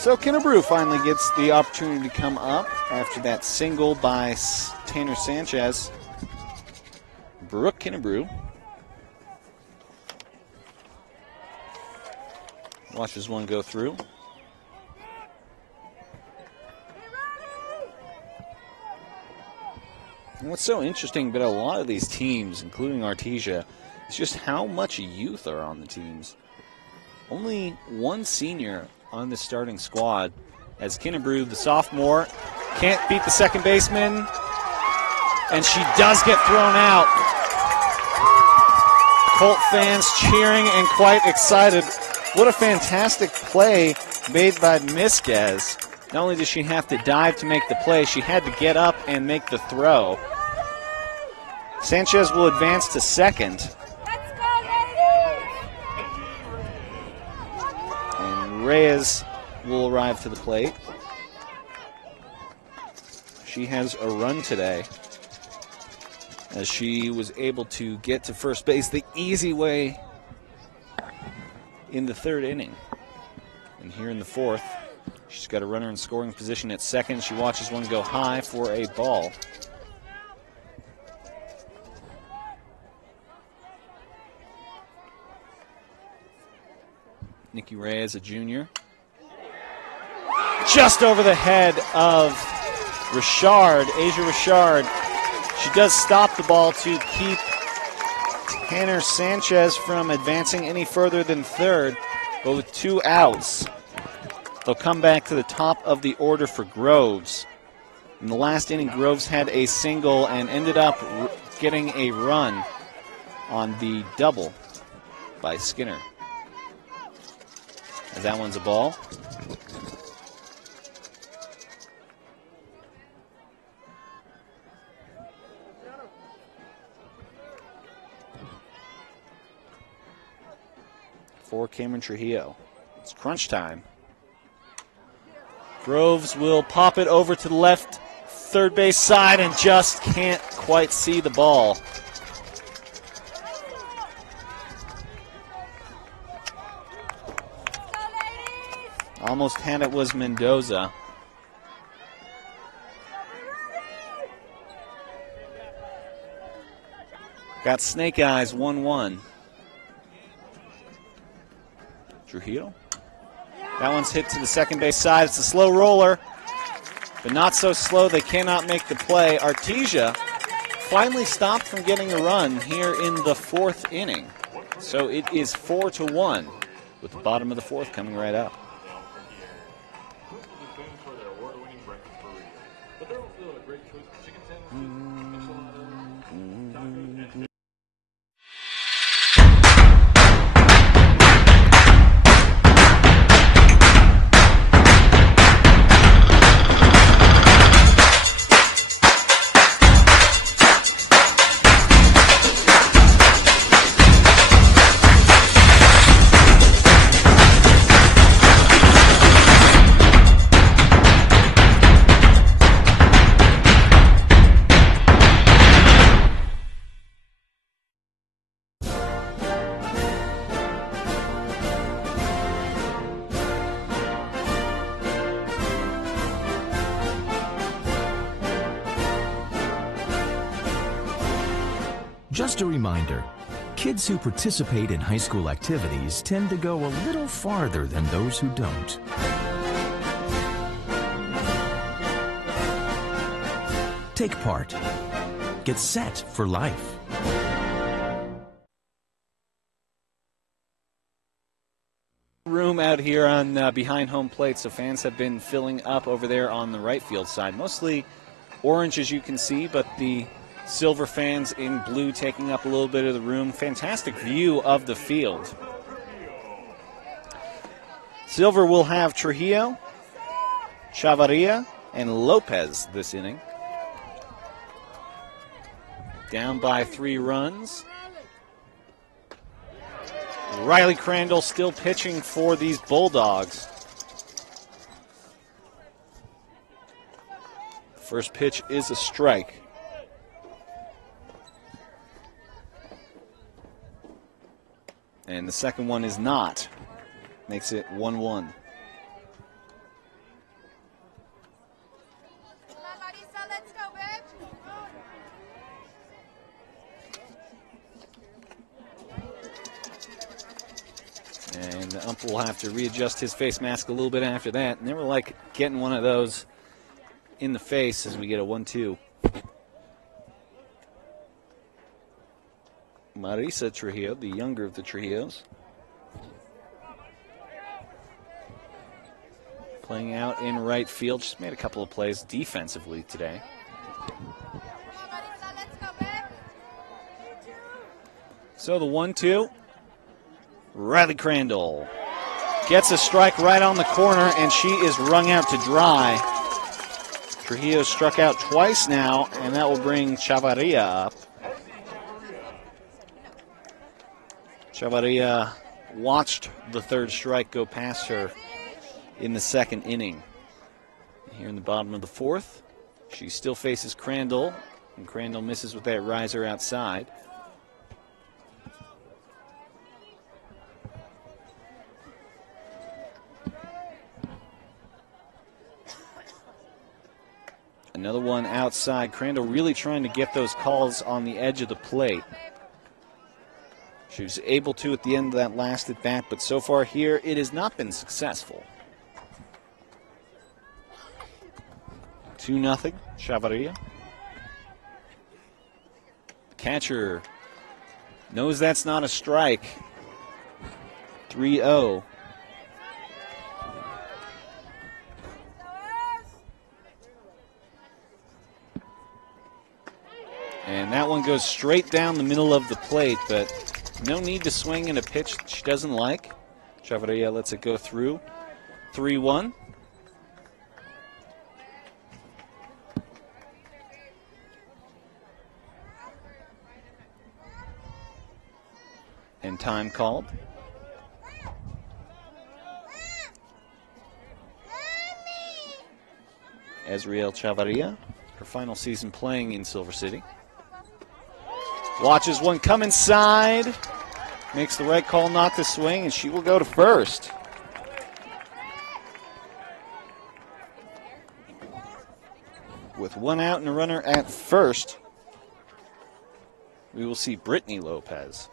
So Kennebrew finally gets the opportunity to come up after that single by Tanner Sanchez. Brooke Kennebrew watches one go through. And what's so interesting about a lot of these teams, including Artesia, is just how much youth are on the teams. Only one senior on the starting squad, as Kennebrew, the sophomore, can't beat the second baseman, and she does get thrown out. Colt fans cheering and quite excited. What a fantastic play made by Misquez. Not only did she have to dive to make the play, she had to get up and make the throw. Sanchez will advance to second. And Reyes will arrive to the plate. She has a run today, as she was able to get to first base the easy way in the third inning. And here in the fourth, she's got a runner in scoring position at second. She watches one go high for a ball. Nikki Reyes, a junior. Just over the head of Richard, Asia Richard. She does stop the ball to keep Tanner Sanchez from advancing any further than third, but with 2 outs, they'll come back to the top of the order for Groves. In the last inning, Groves had a single and ended up getting a run on the double by Skinner. As that one's a ball. For Cameron Trujillo. It's crunch time. Groves will pop it over to the left third base side and just can't quite see the ball. Almost had it was Mendoza. Got snake eyes, 1-1. Trujillo. That one's hit to the second base side. It's a slow roller, but not so slow they cannot make the play. Artesia finally stopped from getting a run here in the fourth inning. So it is 4-1 with the bottom of the fourth coming right up. Just a reminder, kids who participate in high school activities tend to go a little farther than those who don't. Take part. Get set for life. Room out here on behind home plate, so fans have been filling up over there on the right field side. Mostly orange, as you can see, but the Silver fans in blue taking up a little bit of the room. Fantastic view of the field. Silver will have Trujillo, Chavarria, and Lopez this inning. Down by 3 runs. Riley Crandall still pitching for these Bulldogs. First pitch is a strike. And the second one is not. Makes it 1-1. And the ump will have to readjust his face mask a little bit after that. And they were like getting one of those in the face as we get a 1-2. Marisa Trujillo, the younger of the Trujillos, playing out in right field. She's made a couple of plays defensively today. So the 1-2. Riley Crandall gets a strike right on the corner, and she is wrung out to dry. Trujillo struck out twice now, and that will bring Chavarria up. Chavarria watched the third strike go past her in the second inning. Here in the bottom of the fourth, she still faces Crandall, and Crandall misses with that riser outside. Another one outside. Crandall really trying to get those calls on the edge of the plate. She was able to at the end of that last at bat, but so far here it has not been successful. 2-0, Chavarria. Catcher knows that's not a strike. 3-0. And that one goes straight down the middle of the plate, but no need to swing in a pitch she doesn't like. Chavarria lets it go through. 3-1. And time called. Ezriel Chavarria, her final season playing in Silver City. Watches one come inside, makes the right call not to swing, and she will go to first. With one out and a runner at first, we will see Brittany Lopez.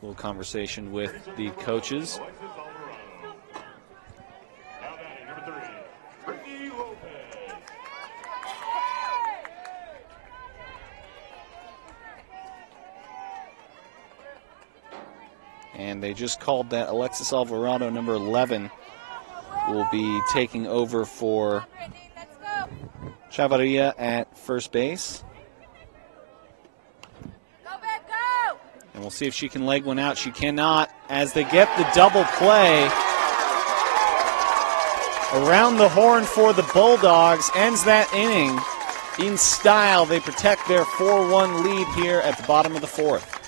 A little conversation with the coaches. And they just called that Alexis Alvarado, number 11, will be taking over for Chavarria at first base. And we'll see if she can leg one out. She cannot, as they get the double play. Around the horn for the Bulldogs, ends that inning in style. They protect their 4-1 lead here at the bottom of the fourth.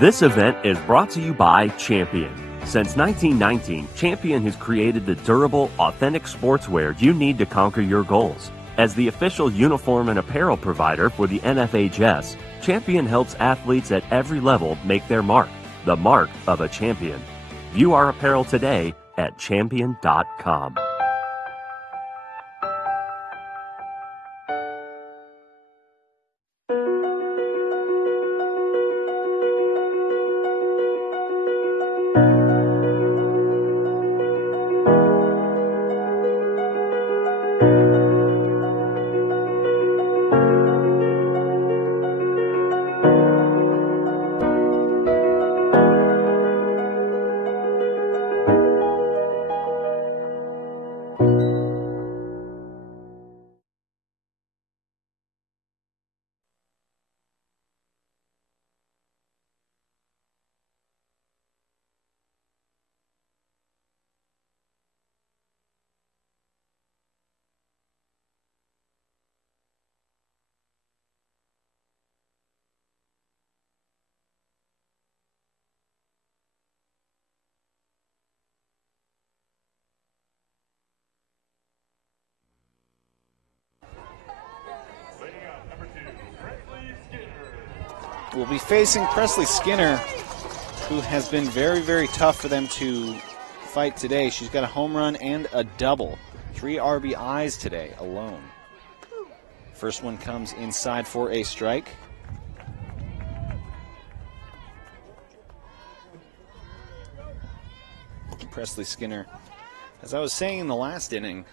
This event is brought to you by Champion. Since 1919, Champion has created the durable, authentic sportswear you need to conquer your goals. As the official uniform and apparel provider for the NFHS, Champion helps athletes at every level make their mark, the mark of a champion. View our apparel today at champion.com. Will be facing Presley Skinner who has been very, very tough for them to fight today. She's got a home run and a double. 3 RBIs today alone. First one comes inside for a strike. Presley Skinner, as I was saying in the last inning,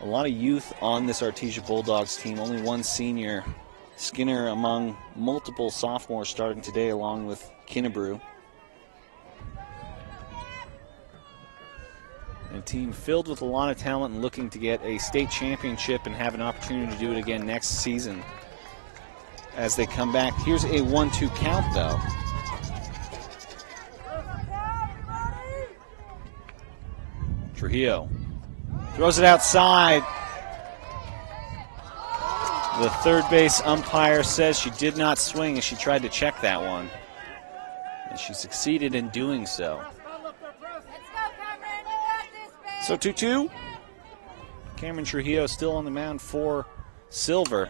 a lot of youth on this Artesia Bulldogs team. Only one senior. Skinner among multiple sophomores starting today along with Kinnebrew. A team filled with a lot of talent and looking to get a state championship and have an opportunity to do it again next season as they come back. Here's a 1-2 count, though. Trujillo throws it outside. The third base umpire says she did not swing as she tried to check that one. And she succeeded in doing so. So 2-2. Cameron Trujillo still on the mound for Silver.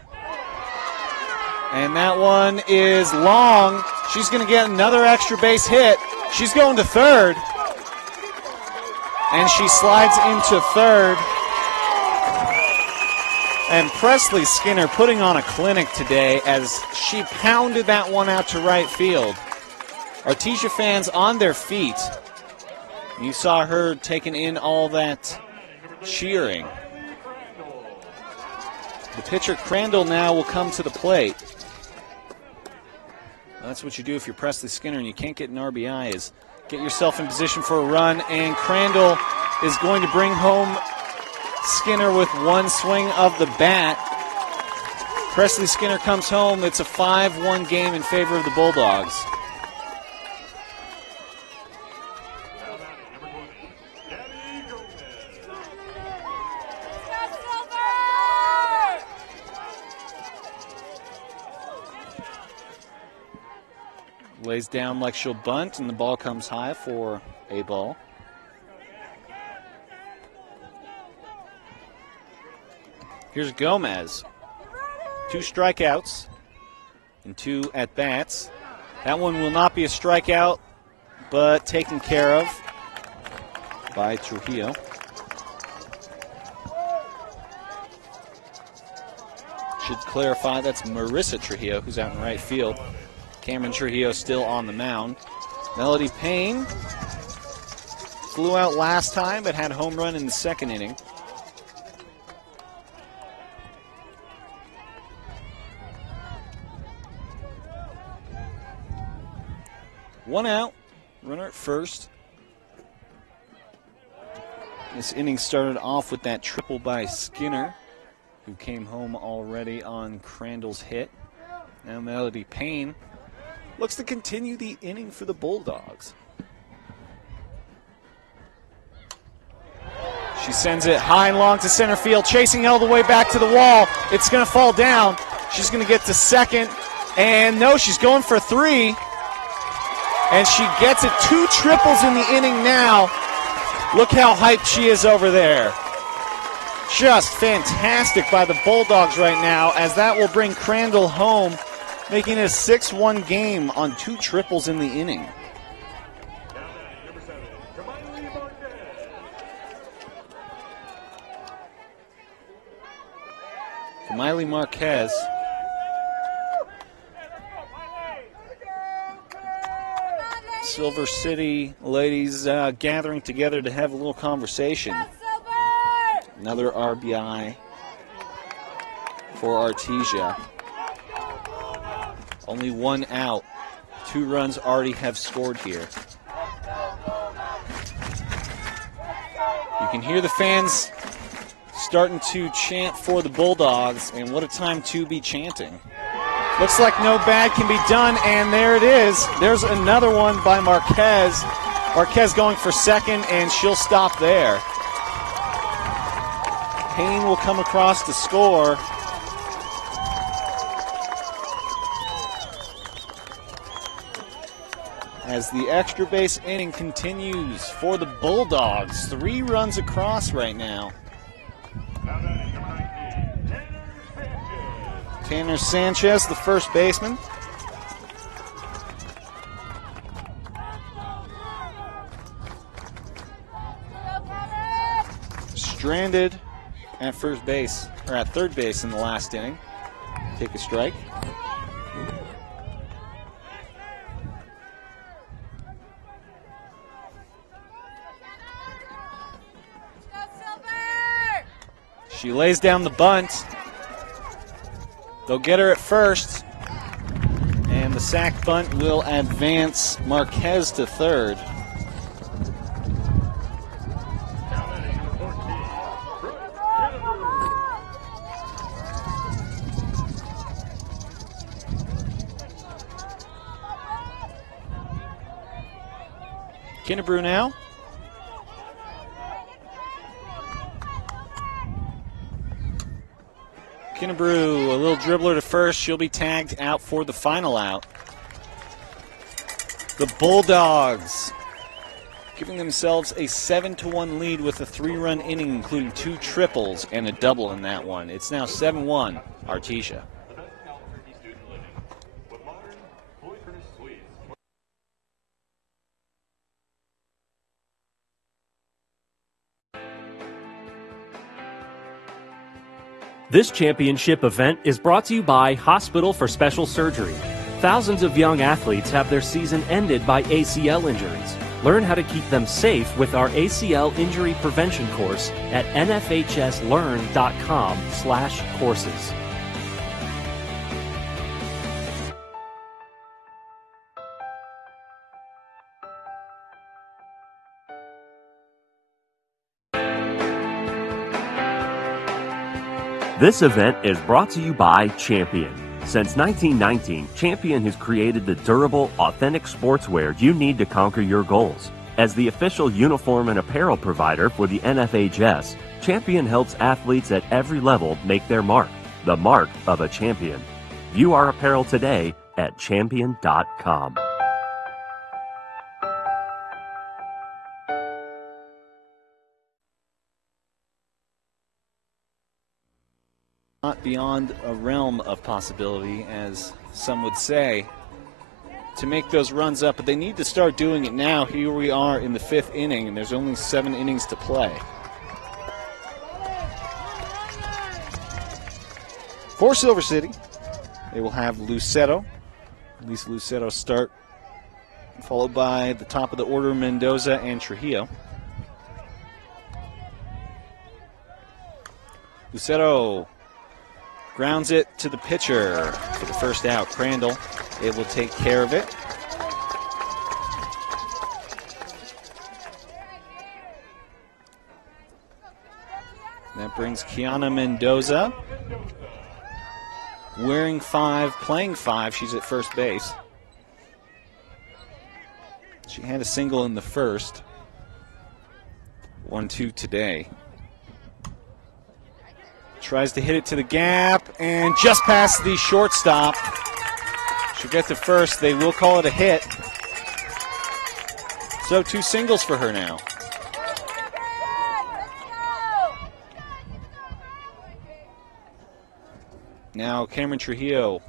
And that one is long. She's going to get another extra base hit. She's going to third. And she slides into third. And Presley Skinner putting on a clinic today as she pounded that one out to right field. Artesia fans on their feet. You saw her taking in all that cheering. The pitcher Crandall now will come to the plate. That's what you do if you're Presley Skinner and you can't get an RBI, is get yourself in position for a run, and Crandall is going to bring home Skinner with one swing of the bat. Presley Skinner comes home. It's a 5-1 game in favor of the Bulldogs. Lays down like she'll bunt, and the ball comes high for a ball. Here's Gomez. 2 strikeouts and 2 at-bats. That one will not be a strikeout, but taken care of by Trujillo. Should clarify that's Marissa Trujillo who's out in right field. Cameron Trujillo still on the mound. Melody Payne flew out last time but had a home run in the second inning. One out, runner at first. This inning started off with that triple by Skinner, who came home already on Crandall's hit. Now Melody Payne looks to continue the inning for the Bulldogs. She sends it high and long to center field, chasing all the way back to the wall. It's going to fall down. She's going to get to second, and no, she's going for 3. And she gets it. 2 triples in the inning now. Look how hyped she is over there. Just fantastic by the Bulldogs right now, as that will bring Crandall home, making it a 6-1 game on 2 triples in the inning. Miley Marquez. Silver City ladies gathering together to have a little conversation. Another RBI for Artesia. Only 1 out. 2 runs already have scored here. You can hear the fans starting to chant for the Bulldogs, and what a time to be chanting. Looks like no bad can be done, and there it is. There's another one by Marquez. Marquez going for second, and she'll stop there. Payne will come across to score. As the extra base inning continues for the Bulldogs. 3 runs across right now. Tanner Sanchez, the first baseman. stranded at first base, or at third base in the last inning. Take a strike. She lays down the bunt. They'll get her at first. And the sac bunt will advance Marquez to third. Kinnebrew now. Kinnebrew, a little dribbler to first. She'll be tagged out for the final out. The Bulldogs giving themselves a 7-1 lead with a 3-run inning, including 2 triples and a double in that one. It's now 7-1, Artesia. This championship event is brought to you by Hospital for Special Surgery. Thousands of young athletes have their season ended by ACL injuries. Learn how to keep them safe with our ACL injury prevention course at nfhslearn.com/courses. This event is brought to you by Champion. Since 1919, Champion has created the durable, authentic sportswear you need to conquer your goals. As the official uniform and apparel provider for the NFHS, Champion helps athletes at every level make their mark, the mark of a champion. View our apparel today at champion.com. Not beyond a realm of possibility, as some would say, to make those runs up, but they need to start doing it now. Here we are in the 5th inning, and there's only 7 innings to play. For Silver City, they will have Lucero. At least Lucero start, followed by the top of the order, Mendoza and Trujillo. Lucero grounds it to the pitcher for the first out. Crandall able to take care of it. That brings Kiana Mendoza. Wearing 5, playing 5. She's at first base. She had a single in the first. 1-2 today. Tries to hit it to the gap and just past the shortstop. She'll get to first. They will call it a hit. So 2 singles for her now. Now Cameron Trujillo,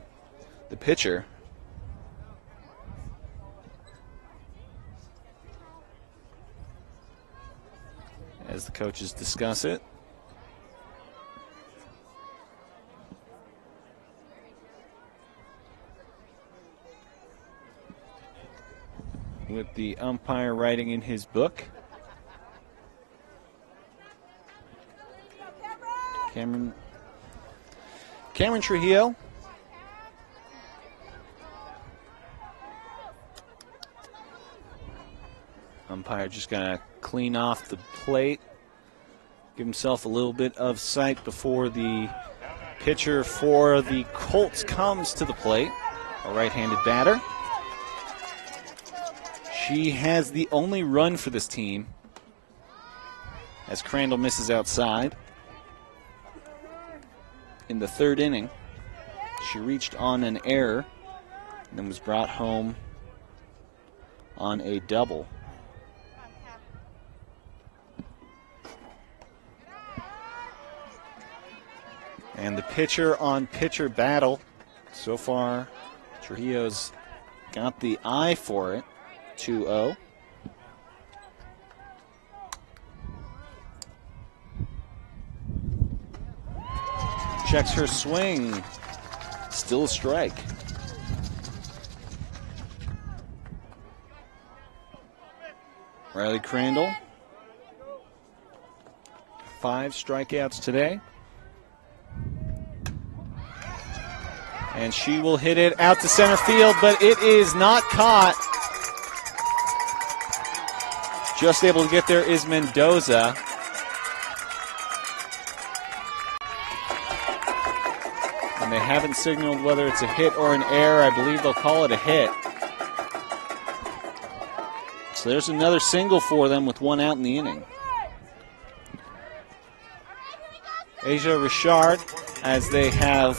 the pitcher. As the coaches discuss it. With the umpire writing in his book. Cameron Trujillo. Umpire just gonna clean off the plate. Give himself a little bit of sight before the pitcher for the Colts comes to the plate. A right-handed batter. She has the only run for this team as Crandall misses outside. In the 3rd inning, she reached on an error and then was brought home on a double. And the pitcher-on-pitcher battle. So far, Trujillo's got the eye for it. 2-0. checks her swing. Still a strike. Riley Crandall. 5 strikeouts today. And she will hit it out to center field, but it is not caught. Just able to get there is Mendoza. And they haven't signaled whether it's a hit or an error. I believe they'll call it a hit. So there's another single for them with 1 out in the inning. Asia Richard, as they have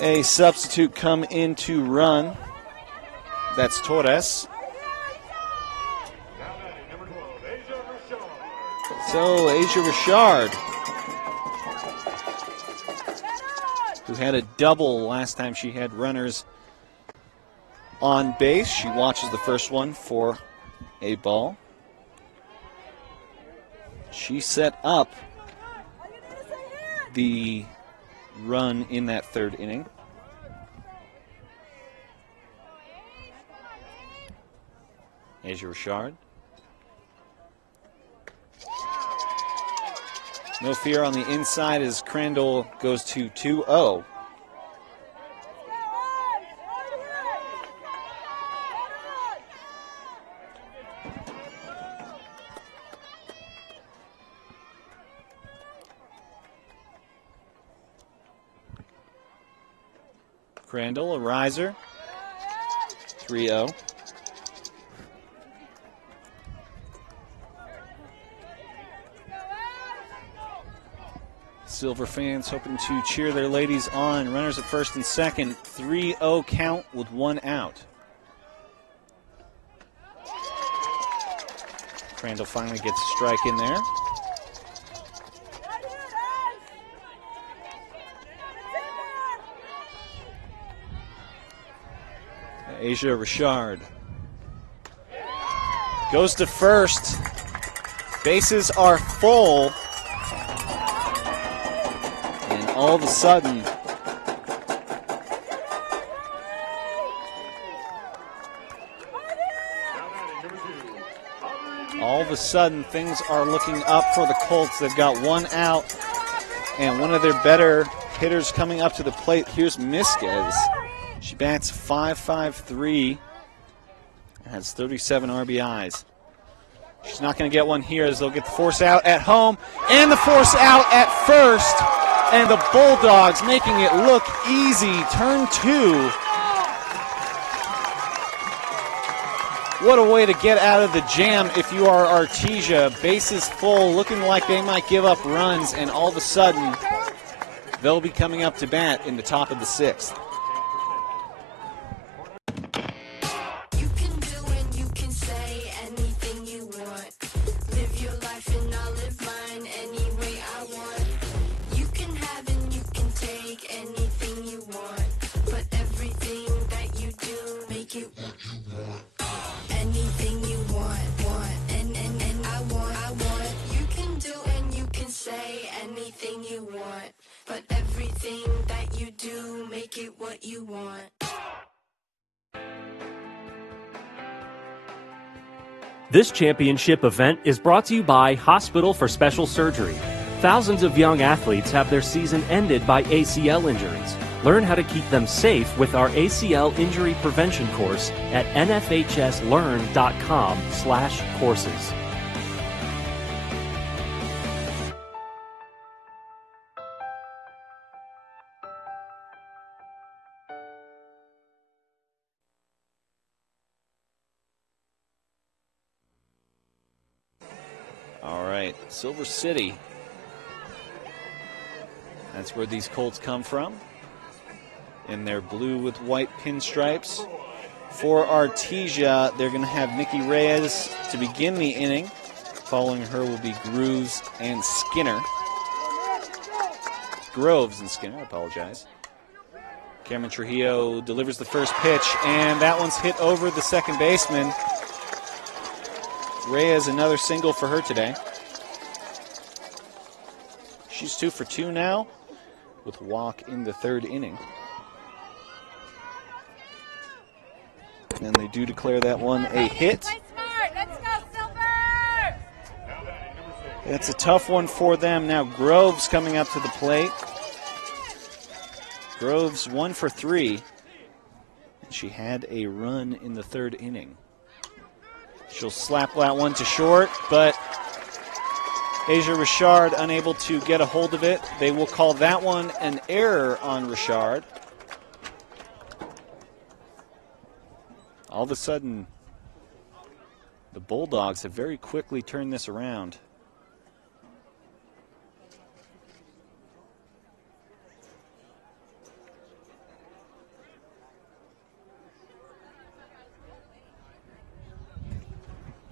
a substitute come in to run. That's Torres. So Asia Richard, who had a double last time she had runners on base. She watches the first one for a ball. She set up the run in that 3rd inning. Asia Richard. No fear on the inside as Crandall goes to 2-0. Crandall, a riser. 3-0. Silver fans hoping to cheer their ladies on. Runners at first and second. 3-0 count with 1 out. Crandall finally gets a strike in there. Asia Richard goes to first. Bases are full. And all of a sudden, things are looking up for the Colts. They've got 1 out and one of their better hitters coming up to the plate. Here's Misquez. She bats .553 and has 37 RBIs. She's not going to get one here as they'll get the force out at home and the force out at first. And the Bulldogs making it look easy. Turn 2. What a way to get out of the jam if you are Artesia. Bases full, looking like they might give up runs, and all of a sudden, they'll be coming up to bat in the top of the 6th. This championship event is brought to you by Hospital for Special Surgery. Thousands of young athletes have their season ended by ACL injuries. Learn how to keep them safe with our ACL injury prevention course at nfhslearn.com/courses. Silver City. That's where these Colts come from. In their blue with white pinstripes. For Artesia, they're going to have Nikki Reyes to begin the inning. Following her will be Groves and Skinner. Groves and Skinner, I apologize. Cameron Trujillo delivers the first pitch, and that one's hit over the second baseman. Reyes, another single for her today. She's 2 for 2 now with a walk in the 3rd inning. And they do declare that one a hit. It's a tough one for them. Now Groves coming up to the plate. Groves 1 for 3. She had a run in the 3rd inning. She'll slap that one to short, but Asia Richard unable to get a hold of it. They will call that one an error on Richard. All of a sudden, the Bulldogs have very quickly turned this around.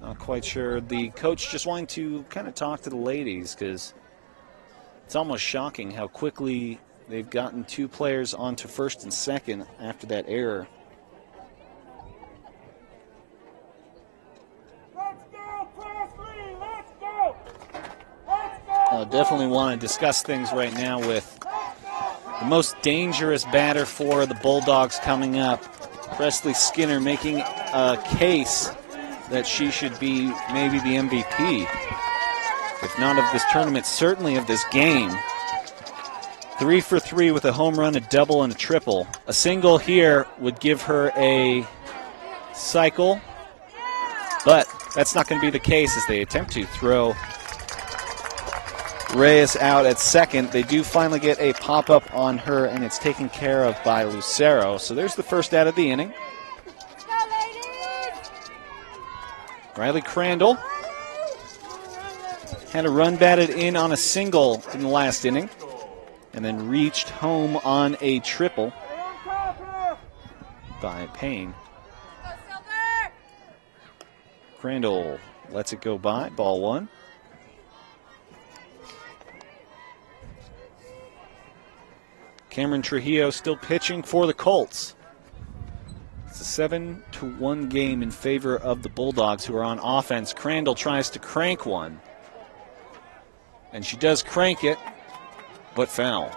Not quite sure. The coach just wanting to kind of talk to the ladies because it's almost shocking how quickly they've gotten 2 players onto 1st and 2nd after that error. Definitely want to discuss things right now with the most dangerous batter for the Bulldogs coming up. Presley Skinner making a case that she should be maybe the MVP, if not of this tournament, certainly of this game. 3 for 3 with a home run, a double, and a triple. A single here would give her a cycle, but that's not going to be the case as they attempt to throw Reyes out at 2nd. They do finally get a pop-up on her, and it's taken care of by Lucero. So there's the first out of the inning. Riley Crandall had a run batted in on a single in the last inning and then reached home on a triple by Payne. Crandall lets it go by, ball 1. Cameron Trujillo still pitching for the Colts. It's a 7-1 game in favor of the Bulldogs, who are on offense. Crandall tries to crank one, and she does crank it, but foul.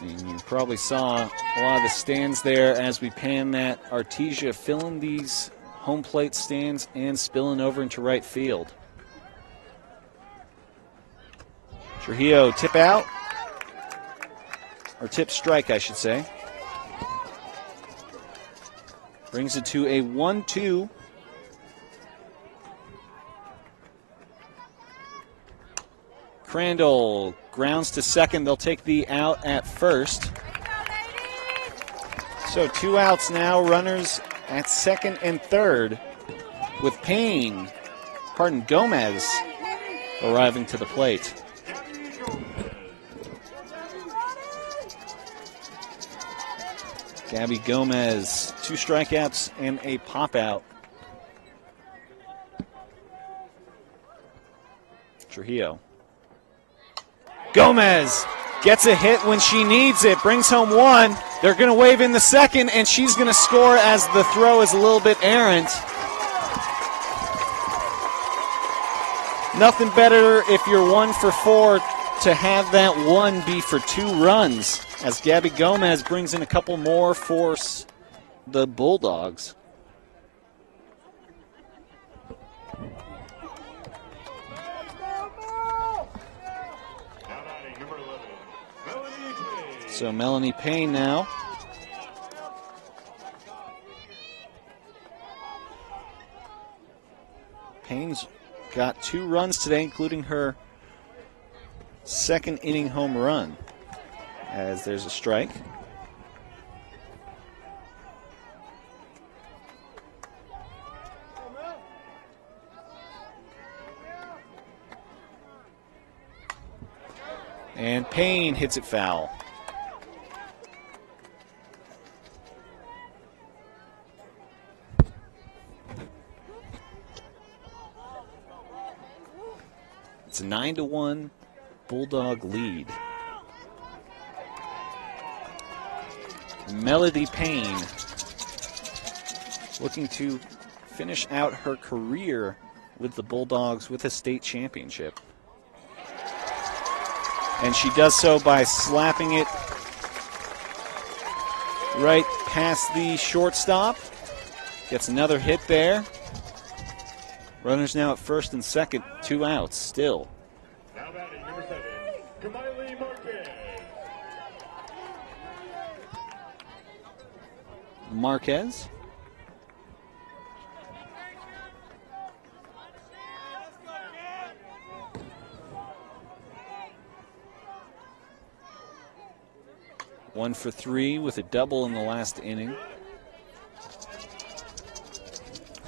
And you probably saw a lot of the stands there as we pan that. Artesia filling these home plate stands and spilling over into right field. Trujillo tip out, or tip strike, I should say. Brings it to a 1-2. Crandall grounds to 2nd. They'll take the out at 1st. So 2 outs now, runners at 2nd and 3rd, with Gomez arriving to the plate. Gabby Gomez, 2 strikeouts and a pop-out. Trujillo. Gomez gets a hit when she needs it, brings home 1. They're going to wave in the 2nd, and she's going to score as the throw is a little bit errant. Nothing better if you're 1 for 4 to have that 1 be for 2 runs, as Gabby Gomez brings in a couple more for the Bulldogs. So Melanie Payne now. Payne's got 2 runs today, including her 2nd inning home run, as there's a strike. And Payne hits it foul. It's a 9-1 Bulldog lead. Melody Payne looking to finish out her career with the Bulldogs with a state championship. And she does so by slapping it right past the shortstop. Gets another hit there. Runners now at first and second, 2 outs still. Now batting number 7, Kamiley Marquez. Marquez. One for 3 with a double in the last inning.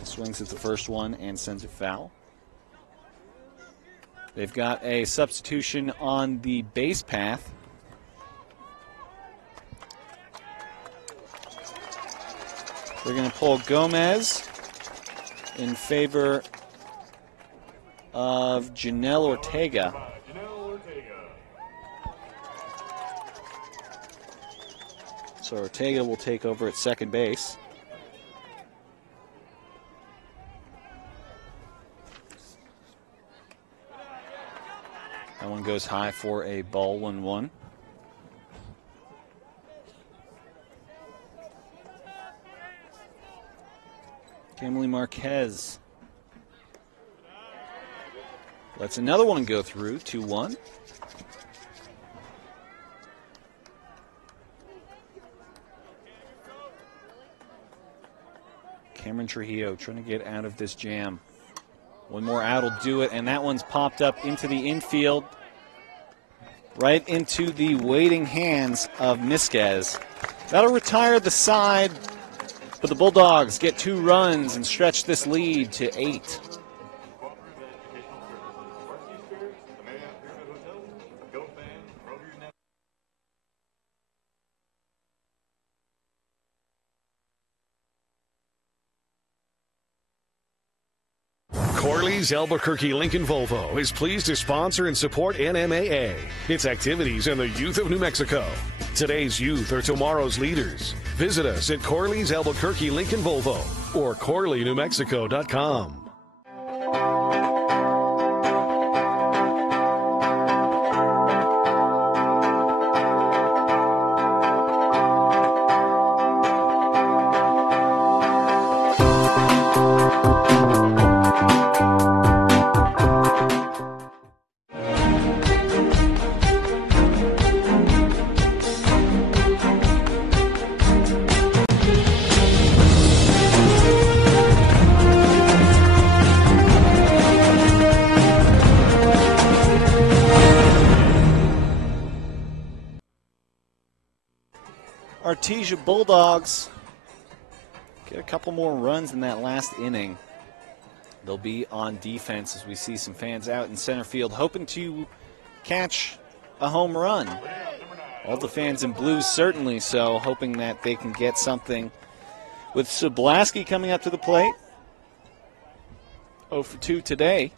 Swings at the first one and sends it foul. They've got a substitution on the base path. They're going to pull Gomez in favor of Janelle Ortega. So Ortega will take over at second base. That one goes high for a ball, 1-1. Kamiley Marquez lets another one go through, 2-1. Cameron Trujillo trying to get out of this jam. One more out will do it, and that one's popped up into the infield, right into the waiting hands of Misquez. That'll retire the side, but the Bulldogs get 2 runs and stretch this lead to 8. Corley's Albuquerque Lincoln Volvo is pleased to sponsor and support NMAA, its activities and the youth of New Mexico. Today's youth are tomorrow's leaders. Visit us at Corley's Albuquerque Lincoln Volvo or CorleyNewMexico.com. Artesia Bulldogs get a couple more runs in that last inning. They'll be on defense as we see some fans out in center field hoping to catch a home run. All the fans in blue certainly so, hoping that they can get something. With Sablaski coming up to the plate. 0 for 2 today.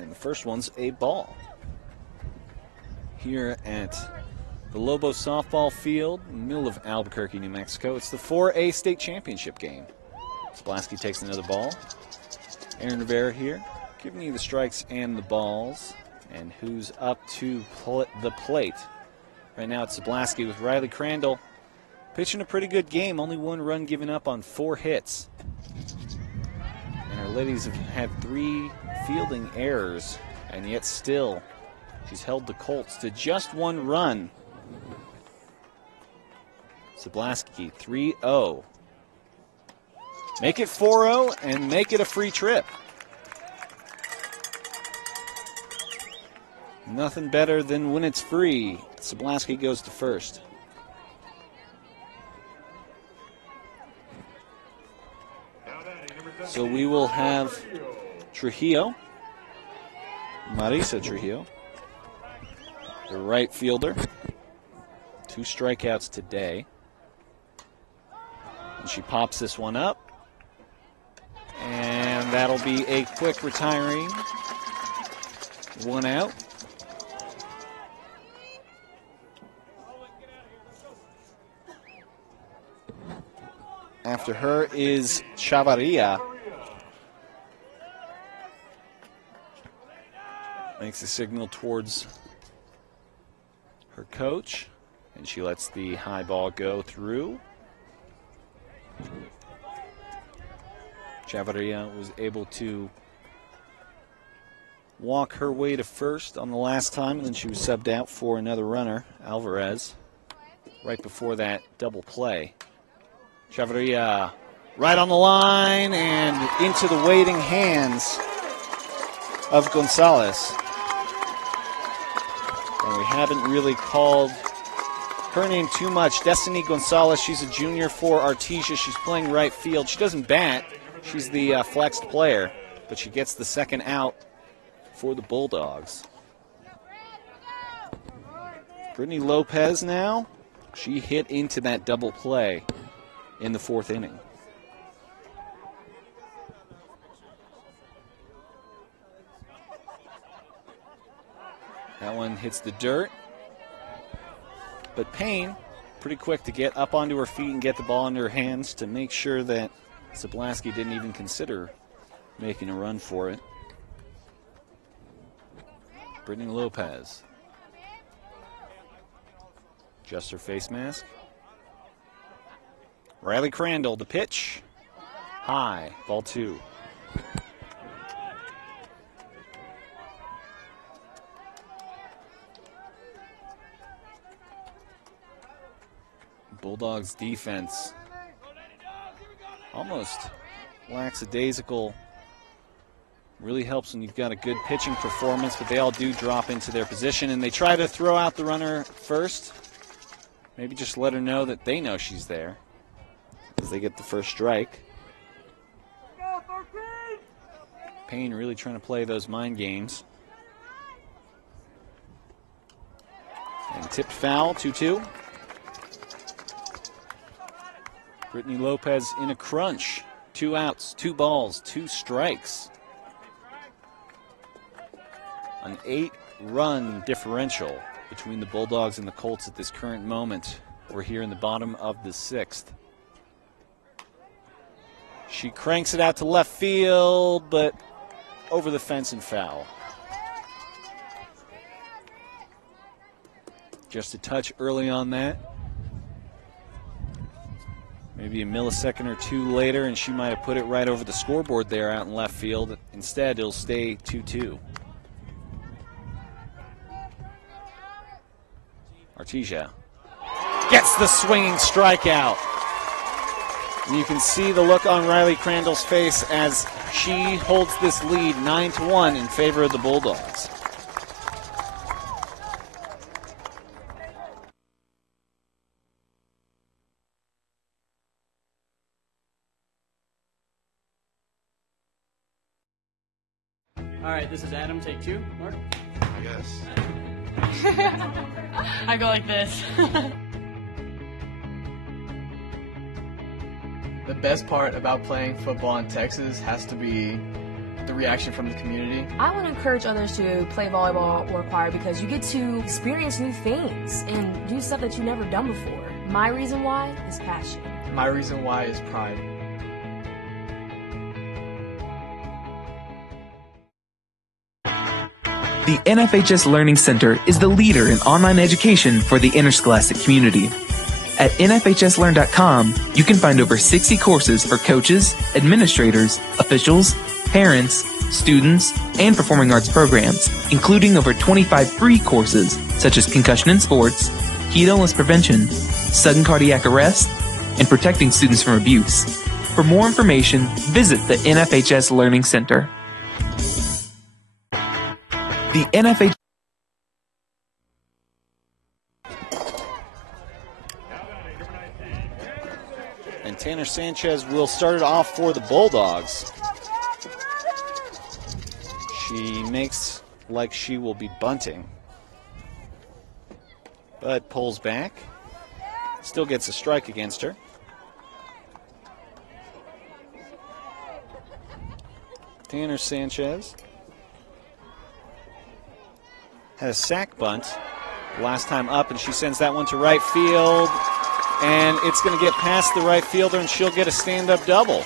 And the first one's a ball. Here at the Lobo softball field in the middle of Albuquerque, New Mexico. It's the 4A state championship game. Sablaski takes another ball. Aaron Rivera here, giving you the strikes and the balls. And who's up to the plate? Right now it's Sablaski with Riley Crandall. Pitching a pretty good game, only 1 run given up on 4 hits. And our ladies have had 3 fielding errors, and yet still she's held the Colts to just 1 run. Sablaski 3-0. Make it 4-0 and make it a free trip. Nothing better than when it's free. Sablaski goes to first. So we will have Trujillo, Marisa Trujillo, the right fielder. 2 strikeouts today. And she pops this one up. And that'll be a quick retiring. 1 out. After her is Chavarria. Makes a signal towards her coach, and she lets the high ball go through. Chavarria was able to walk her way to first on the last time, and then she was subbed out for another runner, Alvarez, right before that double play. Chavarria right on the line and into the waiting hands of Gonzalez. And we haven't really called her name too much. Destiny Gonzalez, she's a junior for Artesia. She's playing right field. She doesn't bat. She's the flexed player, but she gets the second out for the Bulldogs. Brittany Lopez now. She hit into that double play in the fourth inning. That one hits the dirt. But Payne, pretty quick to get up onto her feet and get the ball into her hands to make sure that Zablaski didn't even consider making a run for it. Brittany Lopez. Just her face mask. Riley Crandall, the pitch. High, ball 2. Bulldogs defense almost lackadaisical. Really helps when you've got a good pitching performance, but they all do drop into their position, and they try to throw out the runner first. Maybe just let her know that they know she's there as they get the first strike. Payne really trying to play those mind games. And tipped foul, 2-2. Brittany Lopez in a crunch. 2 outs, 2 balls, 2 strikes. An 8-run differential between the Bulldogs and the Colts at this current moment. We're here in the bottom of the 6th. She cranks it out to left field, but over the fence and foul. Just a touch early on that. Maybe a millisecond or 2 later, and she might have put it right over the scoreboard there out in left field. Instead, it'll stay 2-2. Artesia gets the swinging strikeout. And you can see the look on Riley Crandall's face as she holds this lead 9-1 in favor of the Bulldogs. All right, this is Adam, take 2. Mark? I guess. I go like this. The best part about playing football in Texas has to be the reaction from the community. I want to encourage others to play volleyball or choir because you get to experience new things and do stuff that you've never done before. My reason why is passion. My reason why is pride. The NFHS Learning Center is the leader in online education for the interscholastic community. At NFHSLearn.com, you can find over 60 courses for coaches, administrators, officials, parents, students, and performing arts programs, including over 25 free courses such as concussion in sports, heat illness prevention, sudden cardiac arrest, and protecting students from abuse. For more information, visit the NFHS Learning Center. The NFHS and Tanner Sanchez will start it off for the Bulldogs. She makes like she will be bunting, but pulls back. Still gets a strike against her. Tanner Sanchez had a sack bunt last time up, and she sends that one to right field. And it's going to get past the right fielder, and she'll get a stand-up double.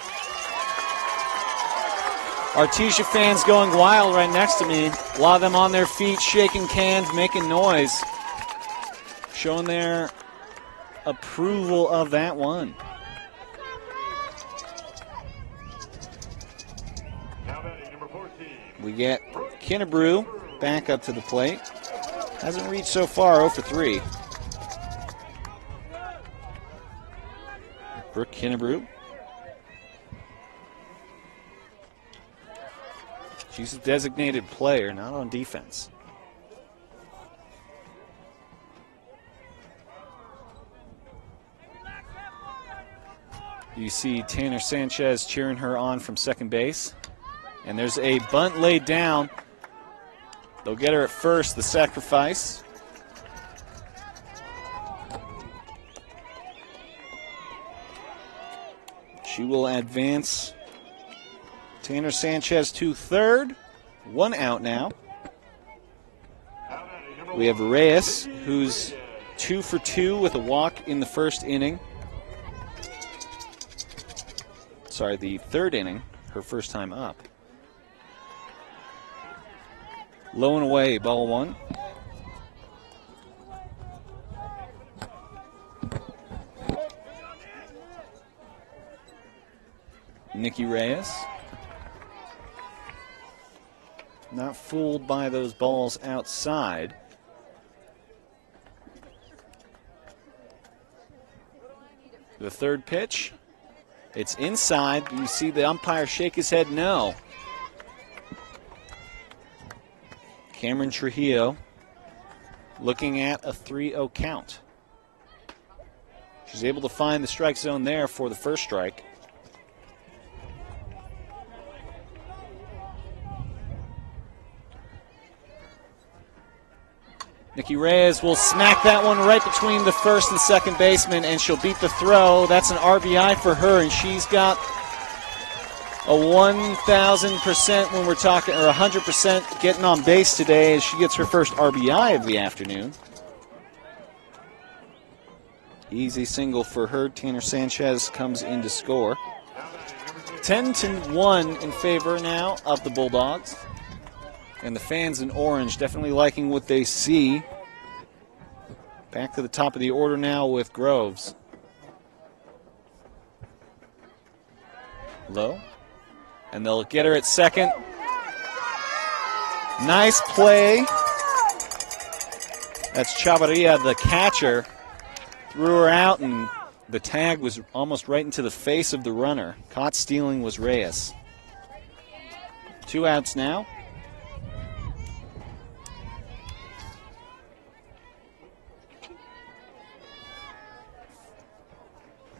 Artesia fans going wild right next to me. A lot of them on their feet, shaking cans, making noise, showing their approval of that one. We get Kinnebrew back up to the plate. Hasn't reached so far, 0 for 3. Brooke Kinnebrew. She's a designated player, not on defense. You see Tanner Sanchez cheering her on from second base. And there's a bunt laid down. They'll get her at first, the sacrifice. She will advance Tanner Sanchez to third. 1 out now. We have Reyes, who's 2 for 2 with a walk in the first inning. Sorry, the third inning, her first time up. Low and away, ball 1. Nikki Reyes. Not fooled by those balls outside. The third pitch. It's inside. You see the umpire shake his head no. Cameron Trujillo looking at a 3-0 count. She's able to find the strike zone there for the first strike. Nikki Reyes will smack that one right between the first and second baseman, and she'll beat the throw. That's an RBI for her, and she's got a 1,000% when we're talking, or 100% getting on base today as she gets her first RBI of the afternoon. Easy single for her. Tanner Sanchez comes in to score. 10-1 in favor now of the Bulldogs. And the fans in orange definitely liking what they see. Back to the top of the order now with Groves. Low. And they'll get her at second. Nice play. That's Chavarria, the catcher. Threw her out, and the tag was almost right into the face of the runner. Caught stealing was Reyes. 2 outs now.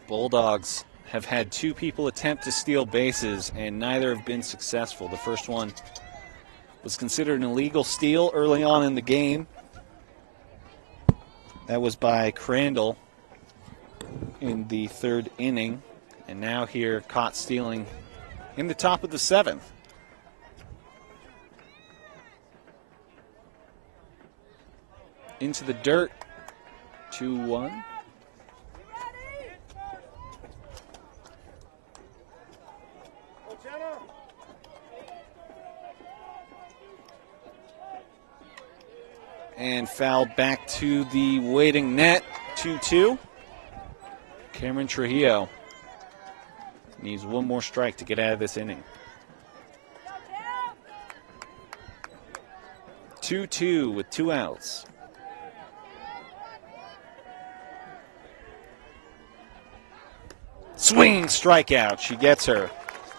Bulldogs have had 2 people attempt to steal bases, and neither have been successful. The first one was considered an illegal steal early on in the game. That was by Crandall in the 3rd inning, and now here caught stealing in the top of the 7th. Into the dirt, 2-1. And fouled back to the waiting net, 2-2. Cameron Trujillo needs 1 more strike to get out of this inning. 2-2 with 2 outs. Swing, strikeout. She gets her.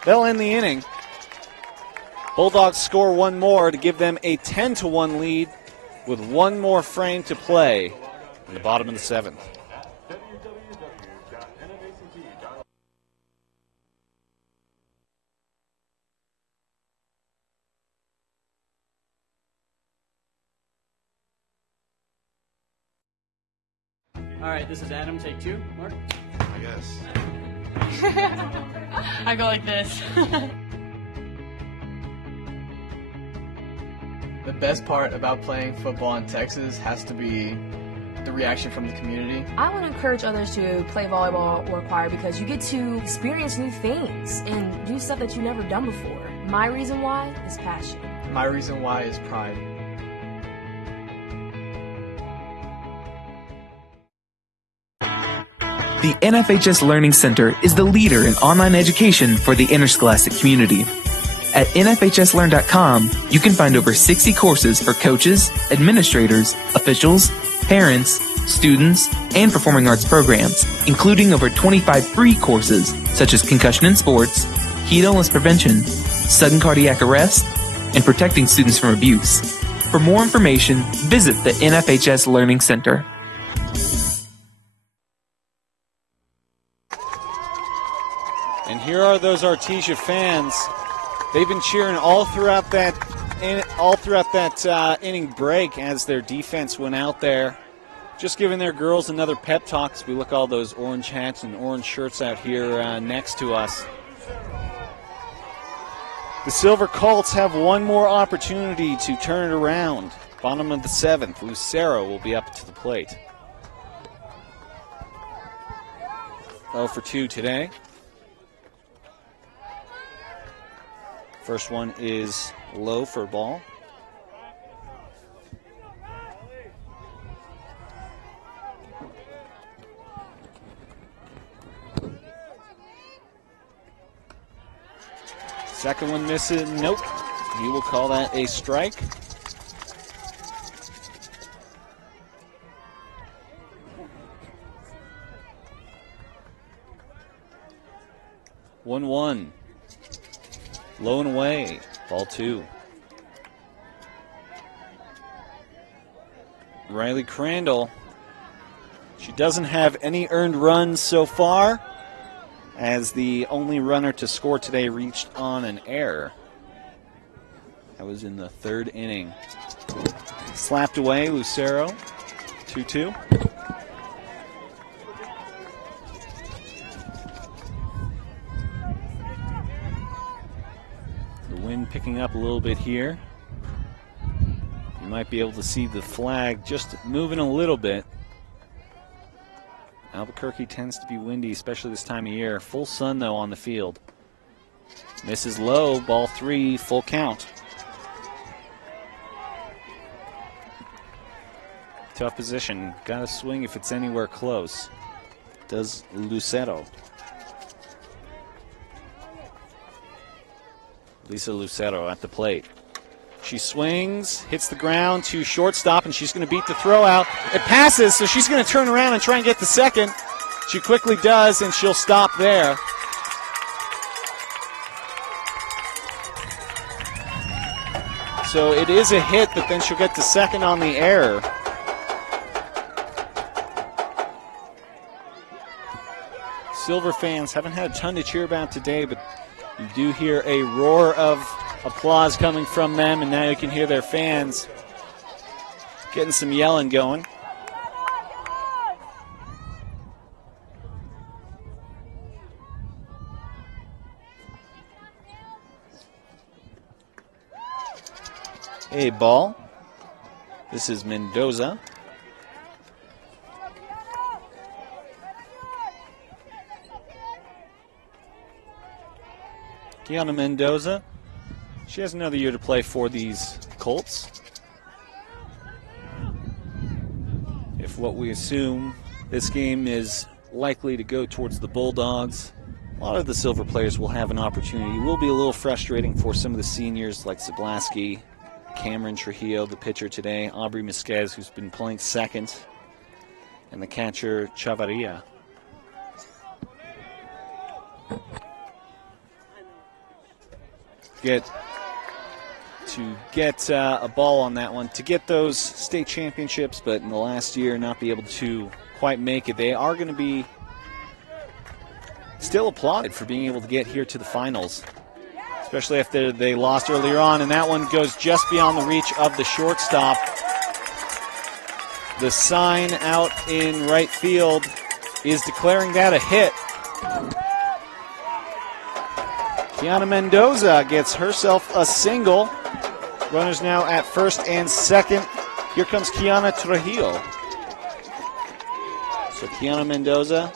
They'll end the inning. Bulldogs score 1 more to give them a 10-1 lead with 1 more frame to play in the bottom of the 7th. All right, this is Adam. Take 2. Mark? I guess. I go like this. The best part about playing football in Texas has to be the reaction from the community. I would encourage others to play volleyball or choir because you get to experience new things and do stuff that you've never done before. My reason why is passion. My reason why is pride. The NFHS Learning Center is the leader in online education for the interscholastic community. At NFHSLearn.com, you can find over 60 courses for coaches, administrators, officials, parents, students, and performing arts programs, including over 25 free courses such as concussion in sports, heat illness prevention, sudden cardiac arrest, and protecting students from abuse. For more information, visit the NFHS Learning Center. And here are those Artesia fans. They've been cheering all throughout that inning break as their defense went out there, just giving their girls another pep talk. As we look at all those orange hats and orange shirts out here next to us. The Silver Colts have one more opportunity to turn it around. Bottom of the 7th, Lucero will be up to the plate. 0 for 2 today. First one is low for a ball. Second one misses. Nope. He will call that a strike. One. Low and away. Ball 2. Riley Crandall. She doesn't have any earned runs so far, as the only runner to score today reached on an error. That was in the 3rd inning. Slapped away, Lucero. 2-2. The wind picking up a little bit here. You might be able to see the flag just moving a little bit. Albuquerque tends to be windy, especially this time of year. Full sun, though, on the field. Misses low, ball 3, full count. Tough position. Got to swing if it's anywhere close. Does Lucero. Lisa Lucero at the plate. She swings, hits the ground to shortstop, and she's going to beat the throw out. It passes, so she's going to turn around and try and get the second. She quickly does, and she'll stop there. So it is a hit, but then she'll get the second on the error. Silver fans haven't had a ton to cheer about today, but you do hear a roar of applause coming from them, and now you can hear their fans getting some yelling going. A ball. This is Mendoza. Kiana Mendoza. She has another year to play for these Colts. If what we assume, this game is likely to go towards the Bulldogs, a lot of the Silver players will have an opportunity. It will be a little frustrating for some of the seniors like Zablaski, Cameron Trujillo, the pitcher today, Aubrey Misquez, who's been playing second, and the catcher Chavarria. To get a ball on that one, to get those state championships, but in the last year not be able to quite make it. They are going to be still applauded for being able to get here to the finals, especially after they lost earlier on, and that one goes just beyond the reach of the shortstop. The sign out in right field is declaring that a hit. Kiana Mendoza gets herself a single. Runners now at first and second. Here comes Kiana Trujillo. So Kiana Mendoza.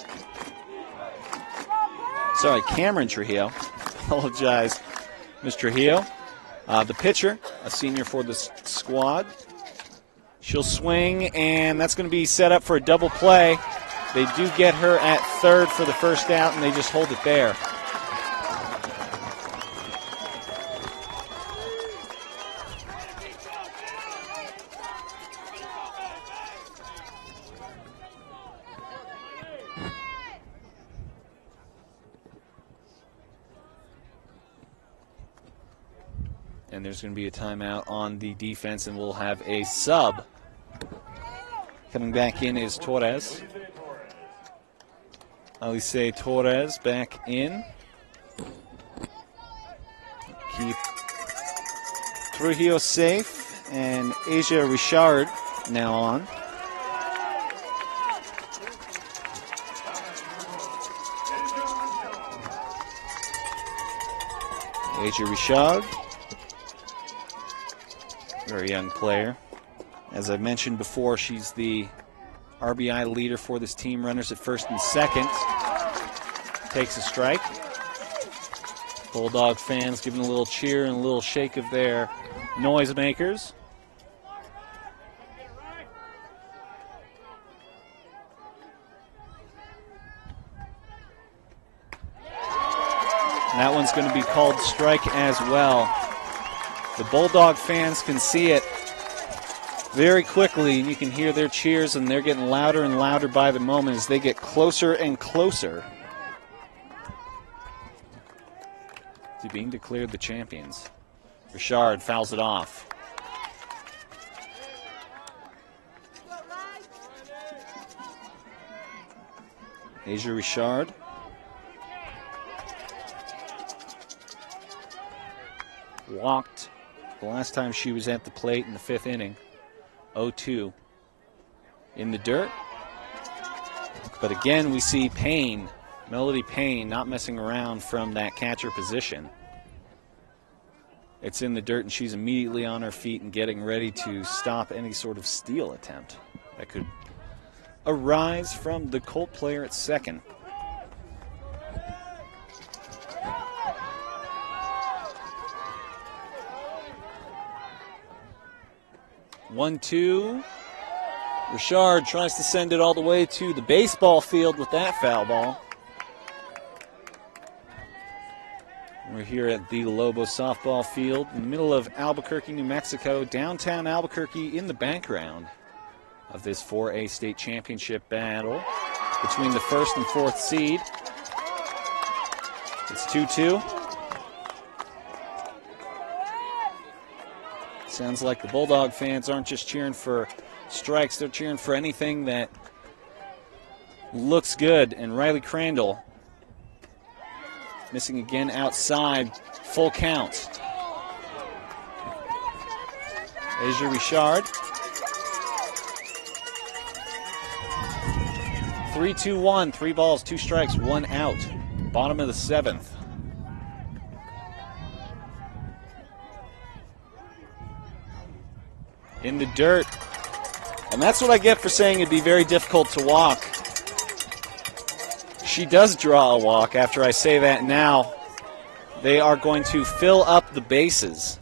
Sorry, Cameron Trujillo. Apologize, Ms. Trujillo. The pitcher, a senior for the squad. She'll swing, and that's going to be set up for a double play. They do get her at third for the first out, and they just hold it there. And there's going to be a timeout on the defense, and we'll have a sub. Coming back in is Torres. Alice Torres back in. Keep Trujillo safe, and Asia Richard now on. Asia Richard. Very young player. As I mentioned before, she's the RBI leader for this team. Runners at first and second. Takes a strike. Bulldog fans giving a little cheer and a little shake of their noisemakers. That one's going to be called strike as well. The Bulldog fans can see it very quickly, and you can hear their cheers, and they're getting louder and louder by the moment as they get closer and closer to being declared the champions. Richard fouls it off. Asia Richard. Walked the last time she was at the plate in the fifth inning. 0-2 in the dirt. But again, we see Payne, Melody Payne, not messing around from that catcher position. It's in the dirt, and she's immediately on her feet and getting ready to stop any sort of steal attempt that could arise from the Colt player at second. One-two. Richard tries to send it all the way to the baseball field with that foul ball. We're here at the Lobo softball field in the middle of Albuquerque, New Mexico, downtown Albuquerque, in the background of this 4A state championship battle between the first and fourth seed. It's 2-2. Sounds like the Bulldog fans aren't just cheering for strikes, they're cheering for anything that looks good. And Riley Crandall missing again outside, full count. Asia Richard. 3-2-1, 3 balls, 2 strikes, 1 out. Bottom of the 7th. In the dirt. And that's what I get for saying it'd be very difficult to walk. She does draw a walk after I say that now. They are going to fill up the bases.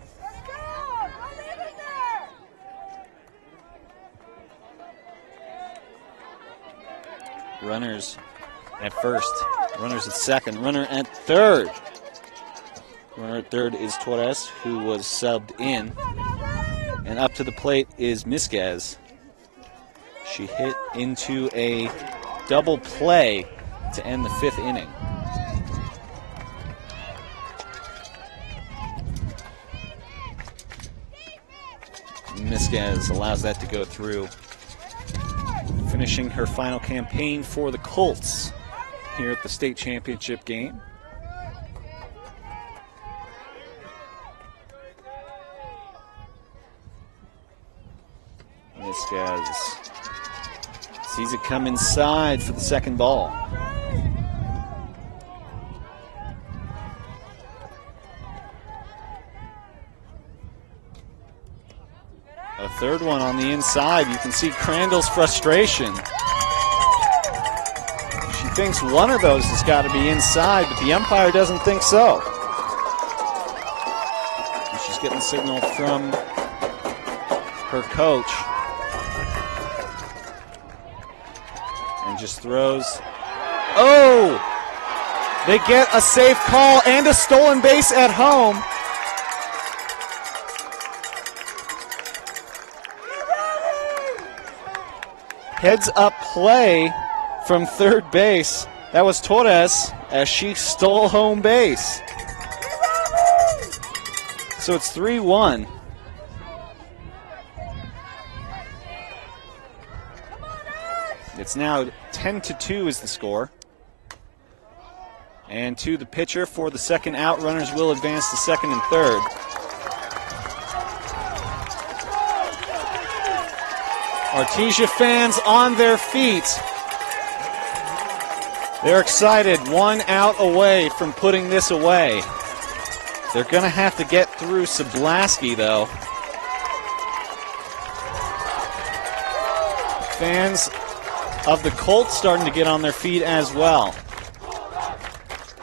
Runners at first, runners at second, runner at third. Runner at third is Torres, who was subbed in. And up to the plate is Misquez. She hit into a double play to end the 5th inning. Misquez allows that to go through. Finishing her final campaign for the Colts here at the state championship game. Misquez sees it come inside for the second ball. A third one on the inside. You can see Crandall's frustration. thinks one of those has got to be inside, but the umpire doesn't think so. And she's getting a signal from her coach. And just throws. Oh! They get a safe call and a stolen base at home. Heads up play from third base. That was Torres as she stole home base. So it's 3-1. It's now 10-2 is the score. And to the pitcher for the second out. Runners will advance to second and third. Artesia fans on their feet. They're excited, 1 out away from putting this away. They're going to have to get through Sablaski, though. Fans of the Colts starting to get on their feet as well.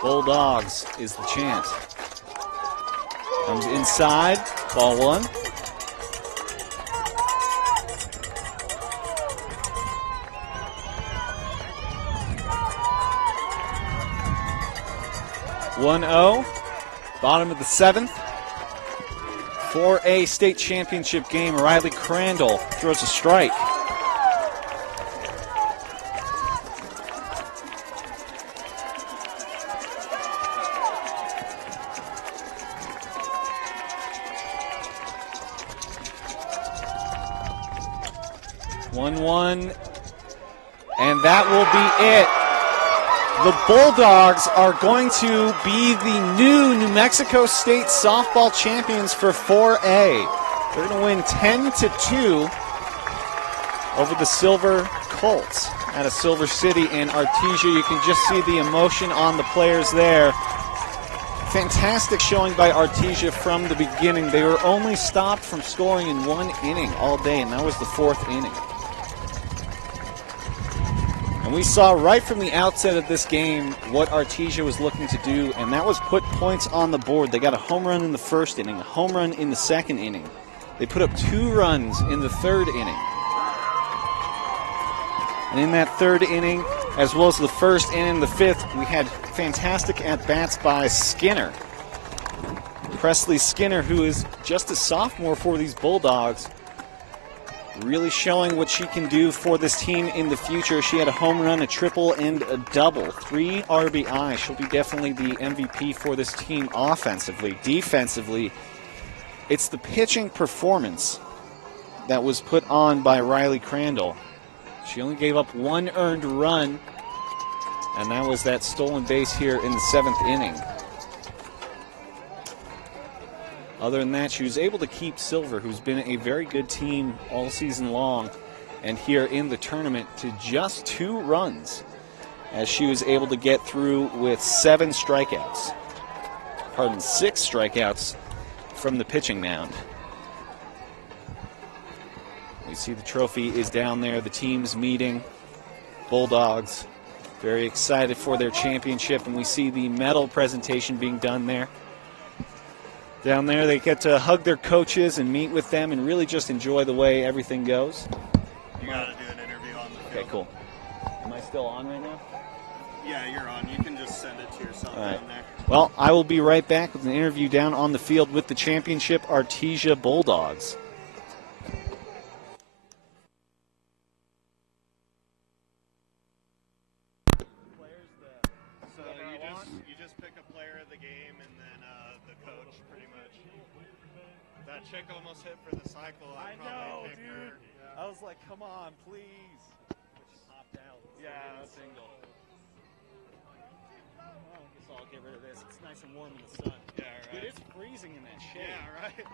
Bulldogs is the chant. Comes inside, ball 1. Bottom of the 7th. 4A state championship game. Riley Crandall throws a strike. And that will be it. The Bulldogs are going to be the new New Mexico State softball champions for 4A. They're going to win 10-2 over the Silver Colts out of Silver City and Artesia. You can just see the emotion on the players there. Fantastic showing by Artesia from the beginning. They were only stopped from scoring in 1 inning all day, and that was the 4th inning. And we saw right from the outset of this game what Artesia was looking to do, and that was put points on the board. They got a home run in the 1st inning, a home run in the 2nd inning. They put up 2 runs in the 3rd inning. And in that 3rd inning, as well as the 1st and the 5th, we had fantastic at-bats by Skinner. Presley Skinner, who is just a sophomore for these Bulldogs, really showing what she can do for this team in the future. She had a home run, a triple, and a double. 3 RBI. She'll be definitely the MVP for this team offensively. Defensively, it's the pitching performance that was put on by Riley Crandall. She only gave up 1 earned run, and that was that stolen base here in the 7th inning. Other than that, she was able to keep Silver, who's been a very good team all season long, and here in the tournament to just 2 runs, as she was able to get through with 7 strikeouts. Pardon, 6 strikeouts from the pitching mound. We see the trophy is down there, the team's meeting. Bulldogs very excited for their championship, and we see the medal presentation being done there. Down there, they get to hug their coaches and meet with them and really just enjoy the way everything goes. You got to do an interview on the field. Okay, cool. Am I still on right now? Yeah, you're on. You can just send it to yourself down there. Well, I will be right back with an interview down on the field with the championship Artesia Bulldogs. Chick almost hit for the cycle. I know, dude. Yeah. I was like, come on, please. Just hopped out. Yeah, single. Well, I guess I'll get rid of this. It's nice and warm in the sun. Yeah, right. Dude, it's freezing in that shade. Yeah, right.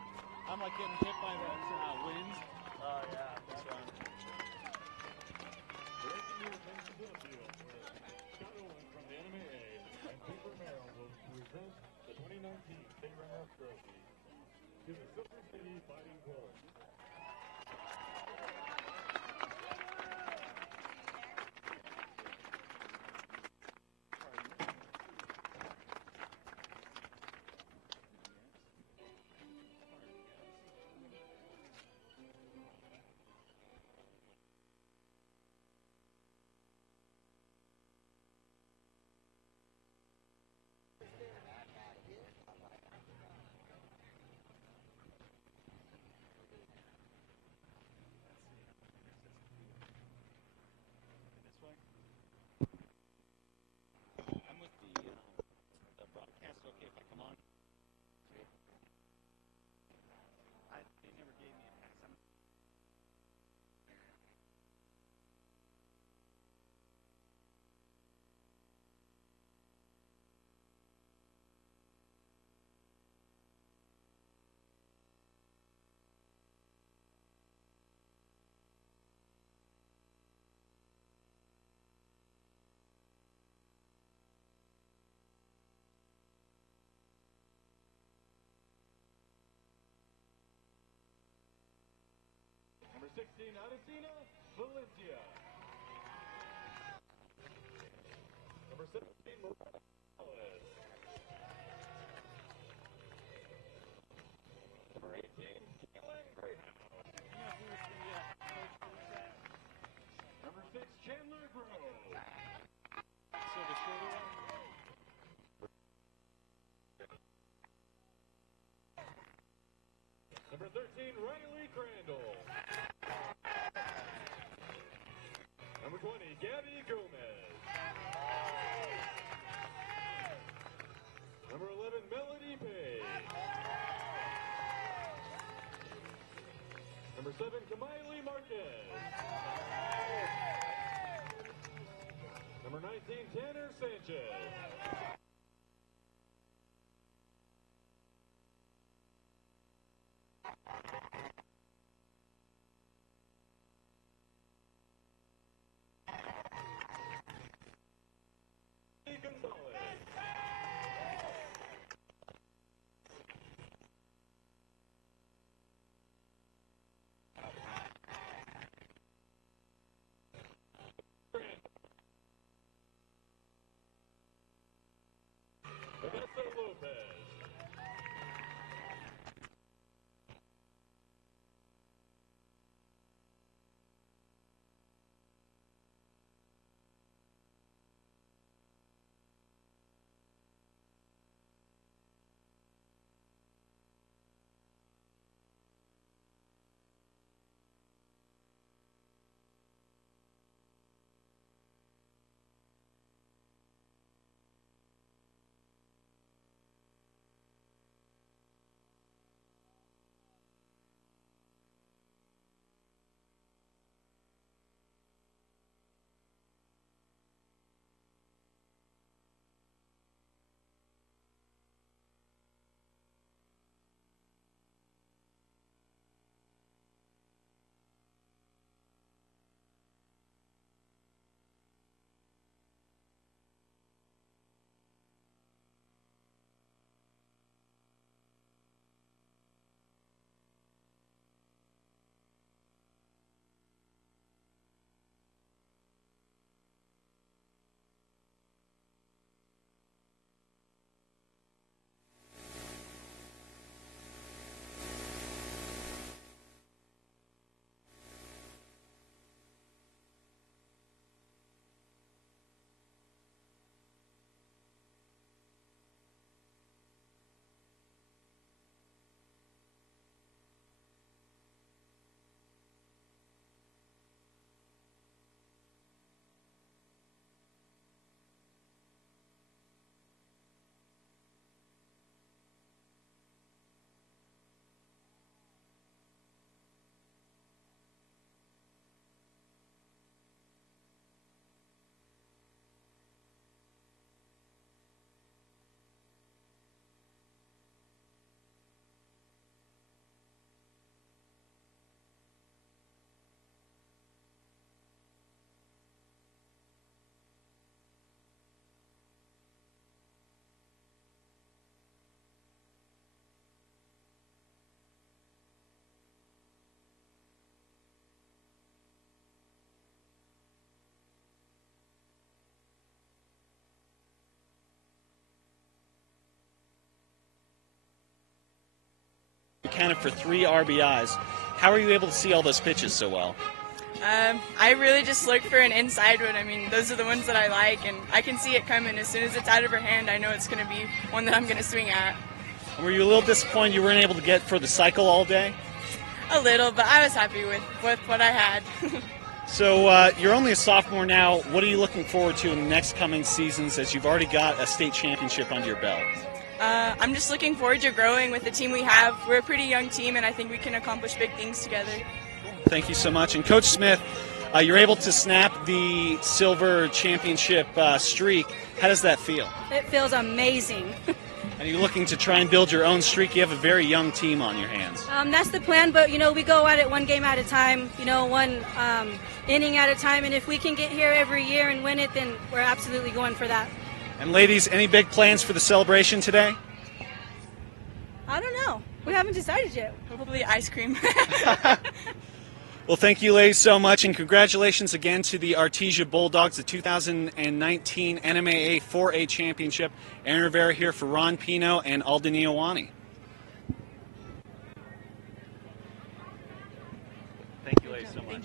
I'm like getting hit by the wind. Oh, yeah. That's right. Breaking news in Philadelphia, where Chicago from the NMAA and Paper Merrill will present the 2019 State Runner Trophy to the Silver City Fighting Wolves. 16, Artesia, Valencia. Number 17, Morales. Number 18, Keelan Graham. Number 6, Chandler Grove. Number 13, Riley Crandall. Number 20, Gabby Gomez. Number 11, Melody Page. Number 7, Kamiley Marquez. Number 19, Tanner Sanchez. Gonzalez. Vanessa Lopez. Accounted for 3 RBIs. How are you able to see all those pitches so well? I really just look for an inside one. I mean, those are the ones that I like, and I can see it coming. As soon as it's out of her hand, I know it's going to be one that I'm going to swing at. Were you a little disappointed you weren't able to get for the cycle all day? A little, but I was happy with what I had. So you're only a sophomore now. What are you looking forward to in the next coming seasons as you've already got a state championship under your belt? I'm just looking forward to growing with the team we have. We're a pretty young team, and I think we can accomplish big things together. Thank you so much. And Coach Smith, you're able to snap the silver championship streak. How does that feel? It feels amazing. And you're looking to try and build your own streak. You have a very young team on your hands. That's the plan, but, we go at it one game at a time, one inning at a time. And if we can get here every year and win it, then we're absolutely going for that. And ladies, any big plans for the celebration today? I don't know. We haven't decided yet. Hopefully ice cream. Well, thank you, ladies, so much, and congratulations again to the Artesia Bulldogs, the 2019 NMAA 4A Championship. Aaron Rivera here for Ron Pino and Alden Iowani. Thank you, ladies, so much.